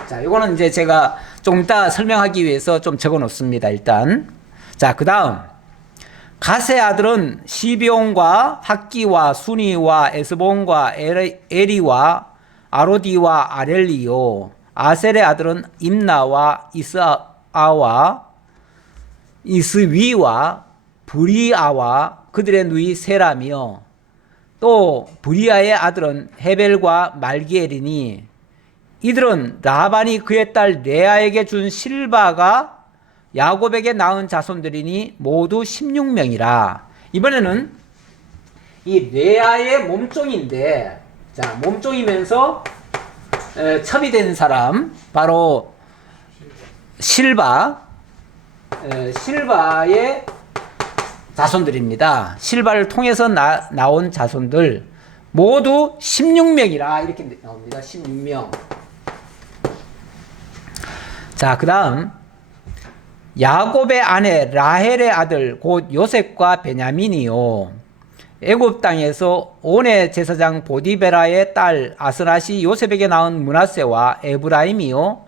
자, 요거는 이제 제가 조금 이따 설명하기 위해서 좀 적어 놓습니다. 일단. 자, 그 다음 갓의 아들은 시비온과 학기와 수니와 에스본과 에리와 아로디와 아렐리요, 아셀의 아들은 임나와 이스아와 이스위와 브리아와 그들의 누이 세라며, 또 브리아의 아들은 헤벨과 말기엘이니 이들은 라반이 그의 딸 레아에게 준 실바가 야곱에게 낳은 자손들이니 모두 16명이라. 이번에는 이 레아의 몸종인데, 자, 몸종이면서 첩이 된 사람, 바로 실바의 자손들입니다. 실바를 통해서 나온 자손들 모두 16명이라 이렇게 나옵니다. 16명. 자, 그 다음 야곱의 아내 라헬의 아들 곧 요셉과 베냐민이요, 애굽 땅에서 온의 제사장 보디베라의 딸 아스낫이 요셉에게 낳은 므낫세와 에브라임이요,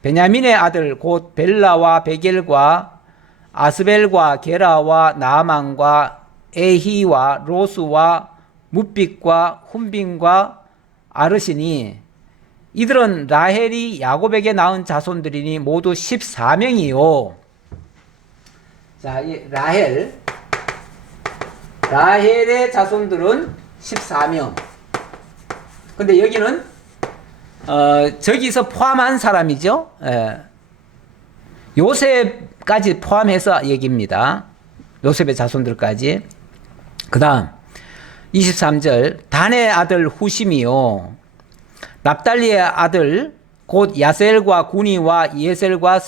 베냐민의 아들 곧 벨라와 베겔과 아스벨과 게라와 나아만과 에히와 로스와 뭇빅과 훈빈과 아르시니, 이들은 라헬이 야곱에게 낳은 자손들이니 모두 14명이요. 자, 이 라헬의 자손들은 14명. 근데 여기는 저기서 포함한 사람이죠. 요셉까지 포함해서 얘기입니다. 요셉의 자손들까지. 그 다음 23절 단의 아들 후심이요, 납달리의 아들 곧 야셀과 구니와 예셀과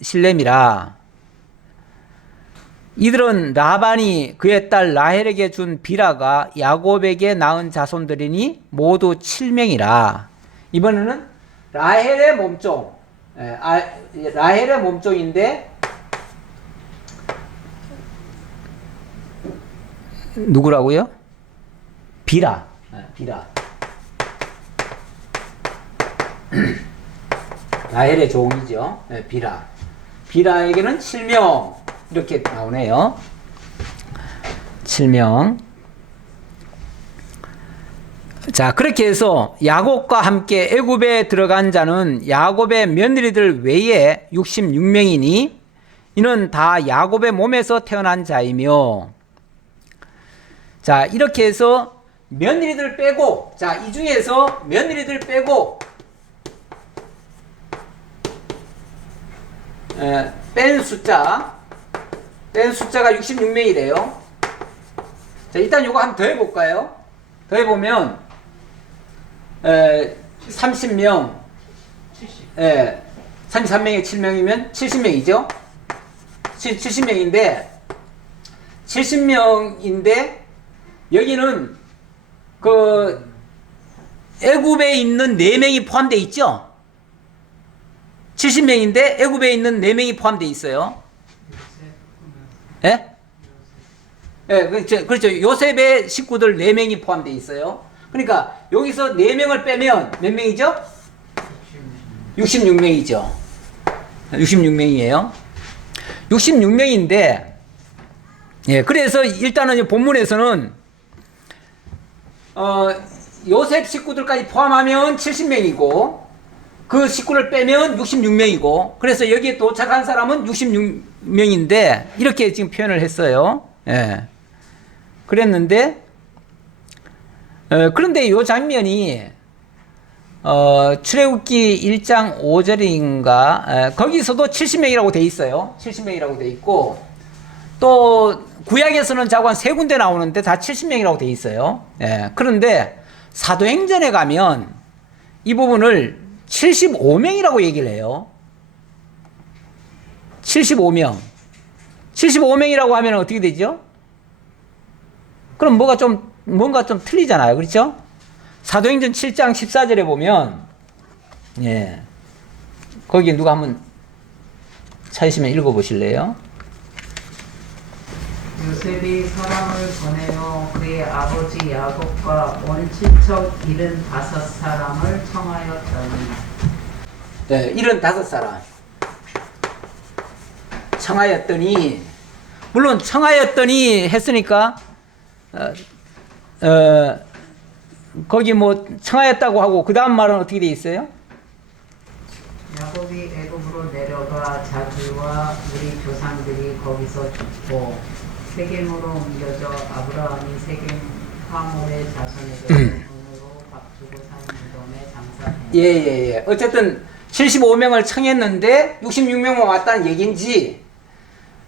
실렘이라. 이들은 라반이 그의 딸 라헬에게 준 비라가 야곱에게 낳은 자손들이니 모두 7명이라. 이번에는 라헬의 몸종, 라헬의 몸종인데 누구라고요? 비라. 라헬의 종이죠. 비라에게는 7명 이렇게 나오네요. 7명. 자, 그렇게 해서 야곱과 함께 애굽에 들어간 자는 야곱의 며느리들 외에 66명이니 이는 다 야곱의 몸에서 태어난 자이며, 자, 이렇게 해서 며느리들 빼고, 자, 이 중에서 며느리들 빼고 뺀 숫자가 66명이래요. 자, 일단 요거 한번 더 해볼까요? 더 해보면 30명, 33명에 7명이면 70명이죠. 70명인데 여기는 그 애굽에 있는 4명이 포함되어 있죠. 70명인데 애굽에 있는 4명이 포함되어 있어요. 예? 예, 그렇죠. 요셉의 식구들 4명이 포함되어 있어요. 그러니까 여기서 4명을 빼면 몇 명이죠? 66명이죠. 66명이에요. 66명인데, 예, 그래서 일단은 본문에서는 요셉 식구들까지 포함하면 70명이고 그 식구를 빼면 66명이고, 그래서 여기에 도착한 사람은 66명인데 이렇게 지금 표현을 했어요. 예. 그랬는데 그런데 이 장면이 출애굽기 1장 5절인가 거기서도 70명이라고 돼 있어요. 70명이라고 돼 있고, 또 구약에서는 자고 한 3군데 나오는데 다 70명이라고 돼 있어요. 예. 그런데 사도행전에 가면 이 부분을 75명이라고 얘기를 해요. 75명이라고 하면 어떻게 되죠? 그럼 뭔가 좀 틀리잖아요. 그렇죠? 사도행전 7장 14절에 보면, 예. 거기 누가 한번 찾으시면 읽어보실래요? 요셉이 사람을 보내어 그의 아버지 야곱과 온 친척 75사람을 청하였더니. 네, 75사람 청하였더니, 물론 청하였더니 했으니까 거기 뭐 청하였다고 하고 그 다음 말은 어떻게 돼 있어요? 야곱이 애굽으로 내려가 자기와 우리 조상들이 거기서 죽고 세겜으로 옮겨져 아브라함이 세겜 하몰의 자손에게 돈으로 밥 주고 사는 무덤에 장사해. 예. 어쨌든 75명을 청했는데 66명만 왔다는 얘기인지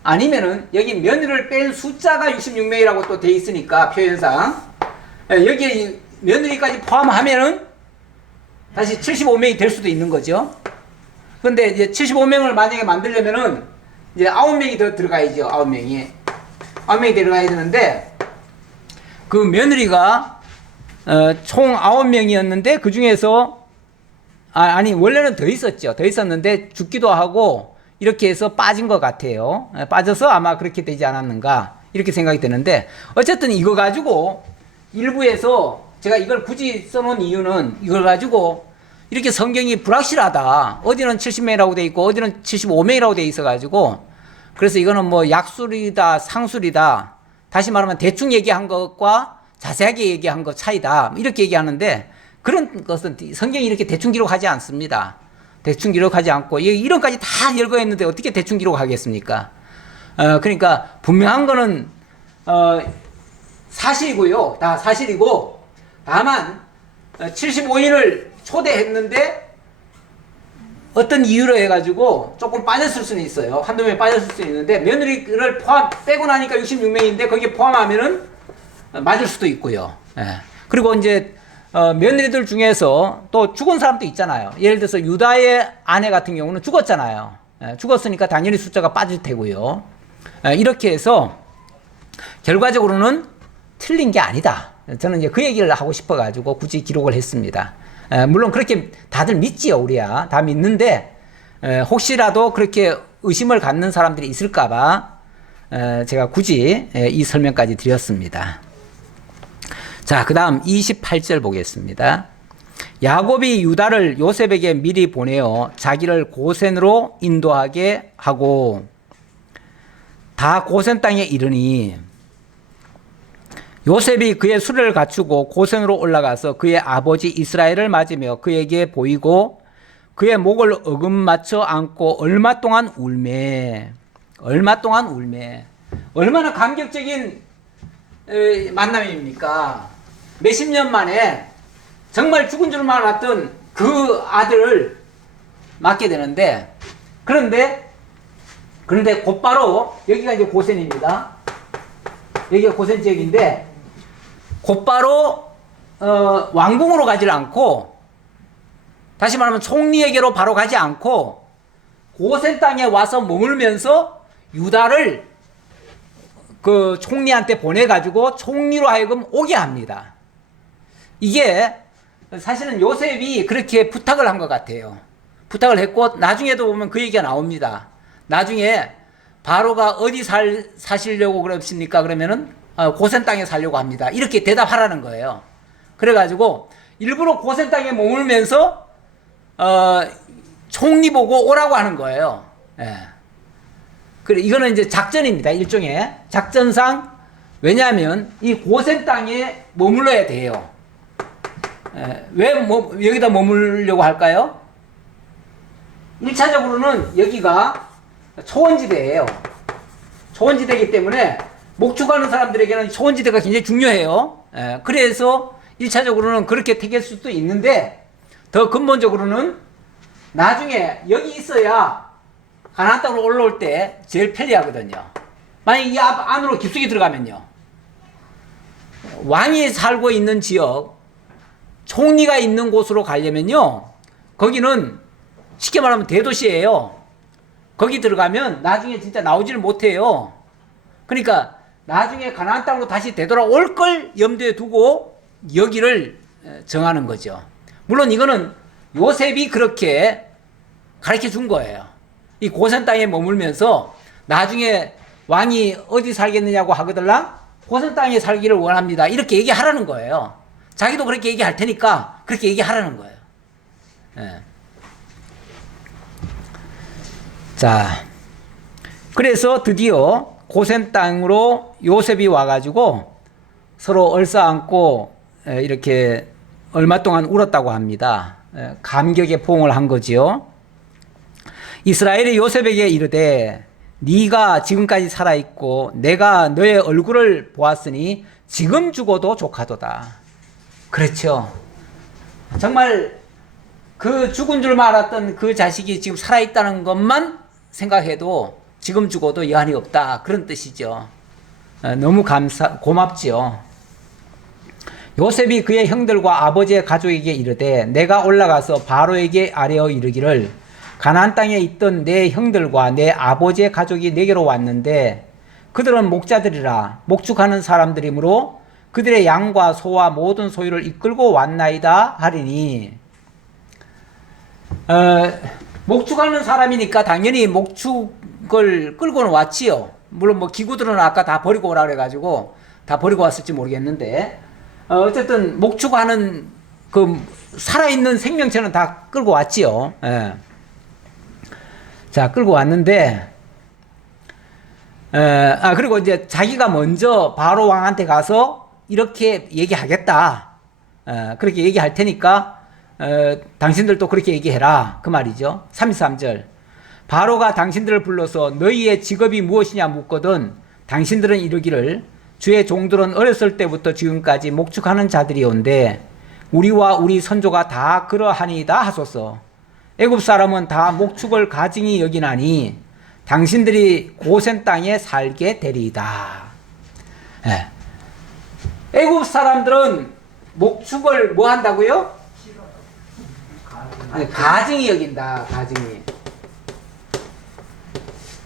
아니면은 여기 며느리를 뺀 숫자가 66명이라고 또 돼 있으니까 표현상 여기에 며느리까지 포함하면은 다시 75명이 될 수도 있는 거죠. 근데 이제 75명을 만약에 만들려면은 이제 9명이 더 들어가야죠. 9명이. 9명이 들어가야 되는데 그 며느리가 총 9명이었는데 그 중에서 아니 원래는 더 있었죠. 더 있었는데 죽기도 하고 이렇게 해서 빠진 것 같아요. 빠져서 아마 그렇게 되지 않았는가 이렇게 생각이 드는데 어쨌든 이거 가지고 일부에서 제가 이걸 굳이 써놓은 이유는 이걸 가지고 이렇게 성경이 불확실하다. 어디는 70명이라고 돼 있고 어디는 75명이라고 돼 있어가지고 그래서 이거는 뭐 약술이다 상술이다. 다시 말하면 대충 얘기한 것과 자세하게 얘기한 것 차이다. 이렇게 얘기하는데 그런 것은 성경이 이렇게 대충 기록하지 않습니다. 대충 기록하지 않고 이런까지 다 열거했는데 어떻게 대충 기록하겠습니까? 그러니까 분명한 거는 사실이고요. 다 사실이고 다만 75인을 초대했는데 어떤 이유로 해가지고 조금 빠졌을 수는 있어요. 한두 명이 빠졌을 수 있는데 며느리를 빼고 나니까 66명인데 거기에 포함하면은 맞을 수도 있고요. 그리고 이제 며느리들 중에서 또 죽은 사람도 있잖아요. 예를 들어서 유다의 아내 같은 경우는 죽었잖아요. 죽었으니까 당연히 숫자가 빠질 테고요. 이렇게 해서 결과적으로는 틀린 게 아니다. 저는 이제 그 얘기를 하고 싶어가지고 굳이 기록을 했습니다. 물론 그렇게 다들 믿지요, 우리야. 다 믿는데 혹시라도 그렇게 의심을 갖는 사람들이 있을까봐 제가 굳이 이 설명까지 드렸습니다. 자, 그 다음 28절 보겠습니다. 야곱이 유다를 요셉에게 미리 보내어 자기를 고센으로 인도하게 하고 다 고센 땅에 이르니 요셉이 그의 수레를 갖추고 고센으로 올라가서 그의 아버지 이스라엘을 맞으며 그에게 보이고 그의 목을 어금맞춰 안고 얼마 동안 울매. 얼마나 감격적인 만남입니까? 몇십 년 만에 정말 죽은 줄만 알았던 그 아들을 맞게 되는데 그런데 곧바로 여기가 이제 고센입니다. 여기가 고센 지역인데 곧바로 왕궁으로 가지 않고 다시 말하면 총리에게로 바로 가지 않고 고센 땅에 와서 머물면서 유다를 그 총리한테 보내가지고 총리로 하여금 오게 합니다. 이게 사실은 요셉이 그렇게 부탁을 한 것 같아요. 부탁을 했고 나중에도 보면 그 얘기가 나옵니다. 나중에 바로가 어디 사시려고 그러십니까? 그러면은 고센 땅에 살려고 합니다. 이렇게 대답하라는 거예요. 그래가지고 일부러 고센 땅에 머물면서 총리 보고 오라고 하는 거예요. 예. 그래 이거는 이제 작전입니다. 일종의 작전상 왜냐하면 이 고센 땅에 머물러야 돼요. 왜 여기다 머물려고 할까요? 1차적으로는 여기가 초원지대예요. 초원지대이기 때문에 목축하는 사람들에게는 초원지대가 굉장히 중요해요. 그래서 1차적으로는 그렇게 택할 수도 있는데 더 근본적으로는 나중에 여기 있어야 가나안 땅으로 올라올 때 제일 편리하거든요. 만약 이 안으로 깊숙이 들어가면요. 왕이 살고 있는 지역, 총리가 있는 곳으로 가려면요. 거기는 쉽게 말하면 대도시예요. 거기 들어가면 나중에 진짜 나오지를 못해요. 그러니까 나중에 가나안 땅으로 다시 되돌아올 걸 염두에 두고 여기를 정하는 거죠. 물론 이거는 요셉이 그렇게 가르쳐 준 거예요. 이 고센 땅에 머물면서 나중에 왕이 어디 살겠느냐고 하거들랑 고센 땅에 살기를 원합니다. 이렇게 얘기하라는 거예요. 자기도 그렇게 얘기할 테니까 그렇게 얘기하라는 거예요. 자, 그래서 드디어 고센 땅으로 요셉이 와가지고 서로 얼싸안고 이렇게 얼마 동안 울었다고 합니다. 감격의 포옹을 한 거지요. 이스라엘이 요셉에게 이르되 네가 지금까지 살아있고 내가 너의 얼굴을 보았으니 지금 죽어도 족하도다. 그렇죠. 정말 그 죽은 줄 알았던 그 자식이 지금 살아있다는 것만 생각해도 지금 죽어도 여한이 없다. 그런 뜻이죠. 너무 고맙지요. 요셉이 그의 형들과 아버지의 가족에게 이르되 내가 올라가서 바로에게 아뢰어 이르기를 가나안 땅에 있던 내 형들과 내 아버지의 가족이 내게로 왔는데 그들은 목자들이라 목축하는 사람들이므로 그들의 양과 소와 모든 소유를 이끌고 왔나이다 하리니 목축하는 사람이니까 당연히 목축을 끌고는 왔지요. 물론 뭐 기구들은 아까 다 버리고 오라 그래가지고 다 버리고 왔을지 모르겠는데 어쨌든 목축하는 그 살아있는 생명체는 다 끌고 왔지요. 예. 자, 끌고 왔는데 그리고 이제 자기가 먼저 바로 왕한테 가서 이렇게 얘기하겠다. 그렇게 얘기할 테니까 당신들도 그렇게 얘기해라. 그 말이죠. 33절. 바로가 당신들을 불러서 너희의 직업이 무엇이냐 묻거든 당신들은 이르기를 주의 종들은 어렸을 때부터 지금까지 목축하는 자들이온데 우리와 우리 선조가 다 그러하니이다 하소서. 애굽 사람은 다 목축을 가증히 여기나니 당신들이 고센 땅에 살게 되리이다. 예. 애굽 사람들은 목축을 뭐 한다고요? 아니, 가증히 여긴다. 가증히.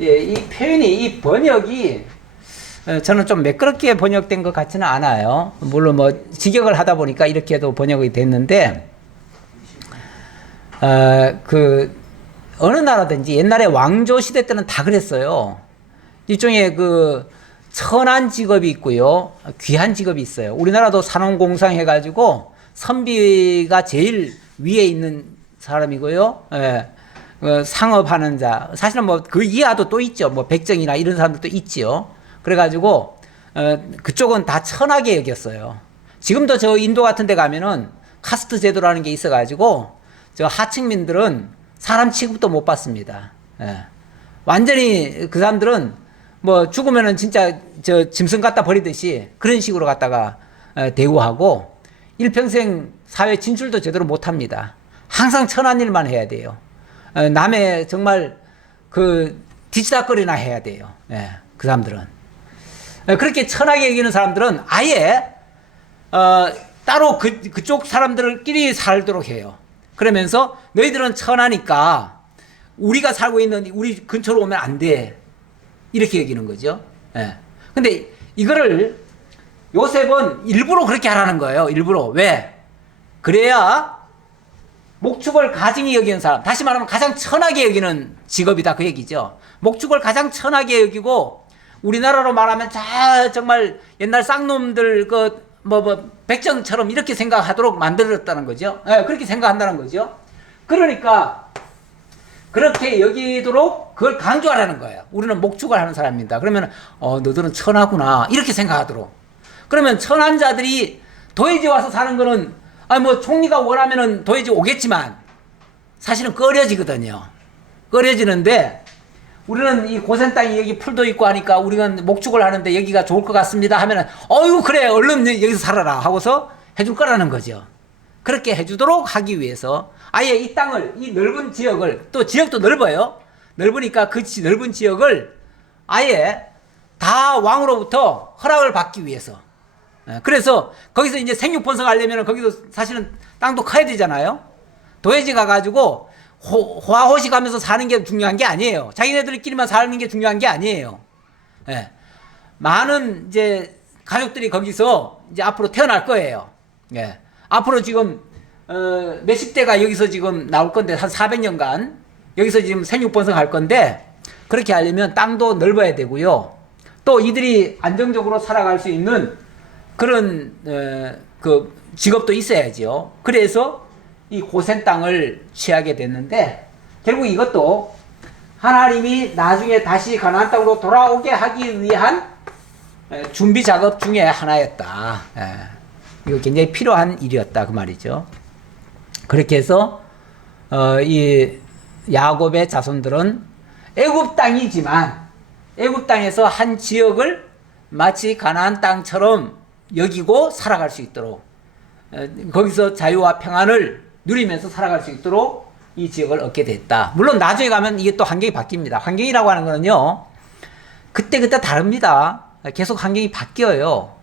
예, 이 표현이 이 번역이 저는 좀 매끄럽게 번역된 것 같지는 않아요. 물론 뭐 직역을 하다 보니까 이렇게도 번역이 됐는데 그 어느 나라든지 옛날에 왕조 시대 때는 다 그랬어요. 일종의 그 천한 직업이 있고요, 귀한 직업이 있어요. 우리나라도 산업공상 해가지고 선비가 제일 위에 있는 사람이고요. 예. 상업하는 자, 사실은 뭐 그 이하도 또 있죠. 뭐 백정이나 이런 사람들도 있지요. 그래가지고 그쪽은 다 천하게 여겼어요. 지금도 저 인도 같은 데 가면은 카스트 제도라는 게 있어가지고 저 하층민들은 사람 취급도 못 받습니다. 예. 완전히 그 사람들은 뭐 죽으면은 진짜 저 짐승 갖다 버리듯이 그런 식으로 갖다가 대우하고 일평생 사회 진출도 제대로 못 합니다. 항상 천한 일만 해야 돼요. 남의 정말 그 뒤치다거리나 해야 돼요. 예, 그 사람들은. 그렇게 천하게 여기는 사람들은 아예 따로 그쪽 사람들끼리 살도록 해요. 그러면서 너희들은 천하니까 우리가 살고 있는 우리 근처로 오면 안 돼. 이렇게 여기는 거죠. 예. 근데 이거를 요셉은 일부러 그렇게 하라는 거예요. 일부러. 왜? 그래야 목축을 가증히 여기는 사람, 다시 말하면 가장 천하게 여기는 직업이다 그 얘기죠. 목축을 가장 천하게 여기고 우리나라로 말하면 정말 옛날 쌍놈들 백정처럼 이렇게 생각하도록 만들었다는 거죠. 네, 그렇게 생각한다는 거죠. 그러니까 그렇게 여기도록 그걸 강조하라는 거예요. 우리는 목축을 하는 사람입니다. 그러면 너들은 천하구나 이렇게 생각하도록. 그러면 천한 자들이 도해지 와서 사는 거는 뭐 총리가 원하면은 도해지 오겠지만 사실은 꺼려지거든요. 꺼려지는데 우리는 이 고센 땅이 여기 풀도 있고 하니까 우리는 목축을 하는데 여기가 좋을 것 같습니다 하면은 그래 얼른 여기서 살아라 하고서 해줄 거라는 거죠. 그렇게 해주도록 하기 위해서 아예 이 땅을, 이 넓은 지역을, 또 지역도 넓어요. 넓으니까 그 넓은 지역을 아예 다 왕으로부터 허락을 받기 위해서. 그래서 거기서 이제 생육번성 하려면 거기도 사실은 땅도 커야 되잖아요. 도해지 가가지고 호화호시 가면서 사는 게 중요한 게 아니에요. 자기네들끼리만 사는 게 중요한 게 아니에요. 예. 많은 이제 가족들이 거기서 이제 앞으로 태어날 거예요. 예. 앞으로 지금 몇십 대가 여기서 지금 나올 건데 한 400년간 여기서 지금 생육번성 할 건데 그렇게 하려면 땅도 넓어야 되고요. 또 이들이 안정적으로 살아갈 수 있는 그런 그 직업도 있어야죠. 그래서 이 고센 땅을 취하게 됐는데 결국 이것도 하나님이 나중에 다시 가나안 땅으로 돌아오게 하기 위한 준비 작업 중에 하나였다. 이거 굉장히 필요한 일이었다 그 말이죠. 그렇게 해서 이 야곱의 자손들은 애굽 땅이지만 애굽 땅에서 한 지역을 마치 가나안 땅처럼 여기고 살아갈 수 있도록 거기서 자유와 평안을 누리면서 살아갈 수 있도록 이 지역을 얻게 됐다. 물론 나중에 가면 이게 또 환경이 바뀝니다. 환경이라고 하는 거는요, 그때그때 다릅니다. 계속 환경이 바뀌어요.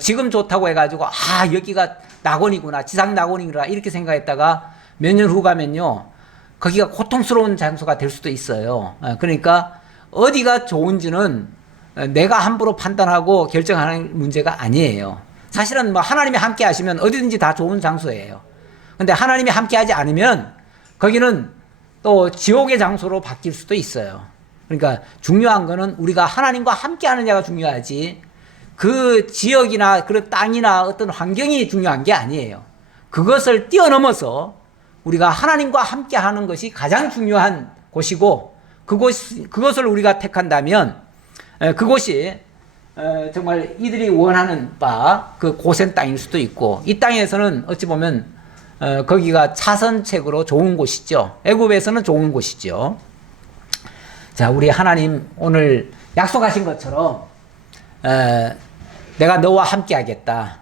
지금 좋다고 해가지고 여기가 낙원이구나, 지상 낙원이구나 이렇게 생각했다가 몇 년 후 가면요, 거기가 고통스러운 장소가 될 수도 있어요. 그러니까 어디가 좋은지는 내가 함부로 판단하고 결정하는 문제가 아니에요. 사실은 뭐 하나님이 함께 하시면 어디든지 다 좋은 장소예요. 근데 하나님이 함께 하지 않으면 거기는 또 지옥의 장소로 바뀔 수도 있어요. 그러니까 중요한 거는 우리가 하나님과 함께 하느냐가 중요하지, 그 지역이나 그런 땅이나 어떤 환경이 중요한 게 아니에요. 그것을 뛰어넘어서 우리가 하나님과 함께 하는 것이 가장 중요한 곳이고, 그것을 우리가 택한다면 그곳이 정말 이들이 원하는 바 그 고센 땅일 수도 있고, 이 땅에서는 어찌 보면 거기가 차선책으로 좋은 곳이죠. 애굽에서는 좋은 곳이죠. 자, 우리 하나님 오늘 약속하신 것처럼 내가 너와 함께 하겠다,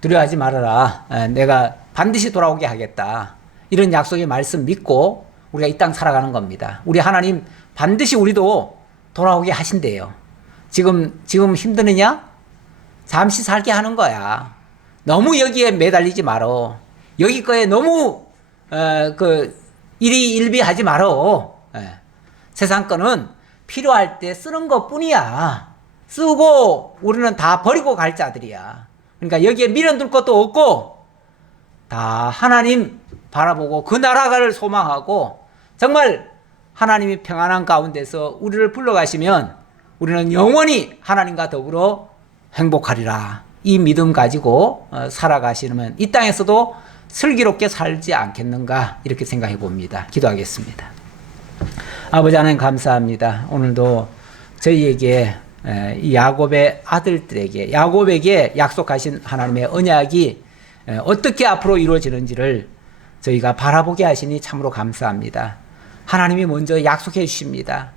두려워하지 말아라, 내가 반드시 돌아오게 하겠다, 이런 약속의 말씀 믿고 우리가 이 땅 살아가는 겁니다. 우리 하나님 반드시 우리도 돌아오게 하신대요. 지금 힘드느냐? 잠시 살게 하는 거야. 너무 여기에 매달리지 말어. 여기 거에 너무 일비하지 말어. 세상 거는 필요할 때 쓰는 것 뿐이야. 쓰고 우리는 다 버리고 갈 자들이야. 그러니까 여기에 미련둘 것도 없고 다 하나님 바라보고 그 나라를 소망하고, 정말 하나님이 평안한 가운데서 우리를 불러가시면 우리는 영원히 하나님과 더불어 행복하리라. 이 믿음 가지고 살아가시면 이 땅에서도 슬기롭게 살지 않겠는가, 이렇게 생각해 봅니다. 기도하겠습니다. 아버지 하나님 감사합니다. 오늘도 저희에게 이 야곱의 아들들에게, 야곱에게 약속하신 하나님의 언약이 어떻게 앞으로 이루어지는지를 저희가 바라보게 하시니 참으로 감사합니다. 하나님이 먼저 약속해 주십니다.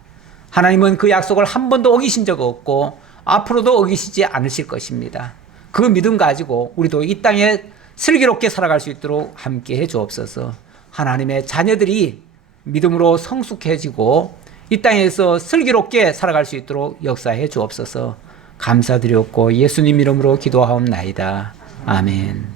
하나님은 그 약속을 한 번도 어기신 적 없고 앞으로도 어기시지 않으실 것입니다. 그 믿음 가지고 우리도 이 땅에 슬기롭게 살아갈 수 있도록 함께 해 주옵소서. 하나님의 자녀들이 믿음으로 성숙해지고 이 땅에서 슬기롭게 살아갈 수 있도록 역사해 주옵소서. 감사드렸고 예수님 이름으로 기도하옵나이다. 아멘.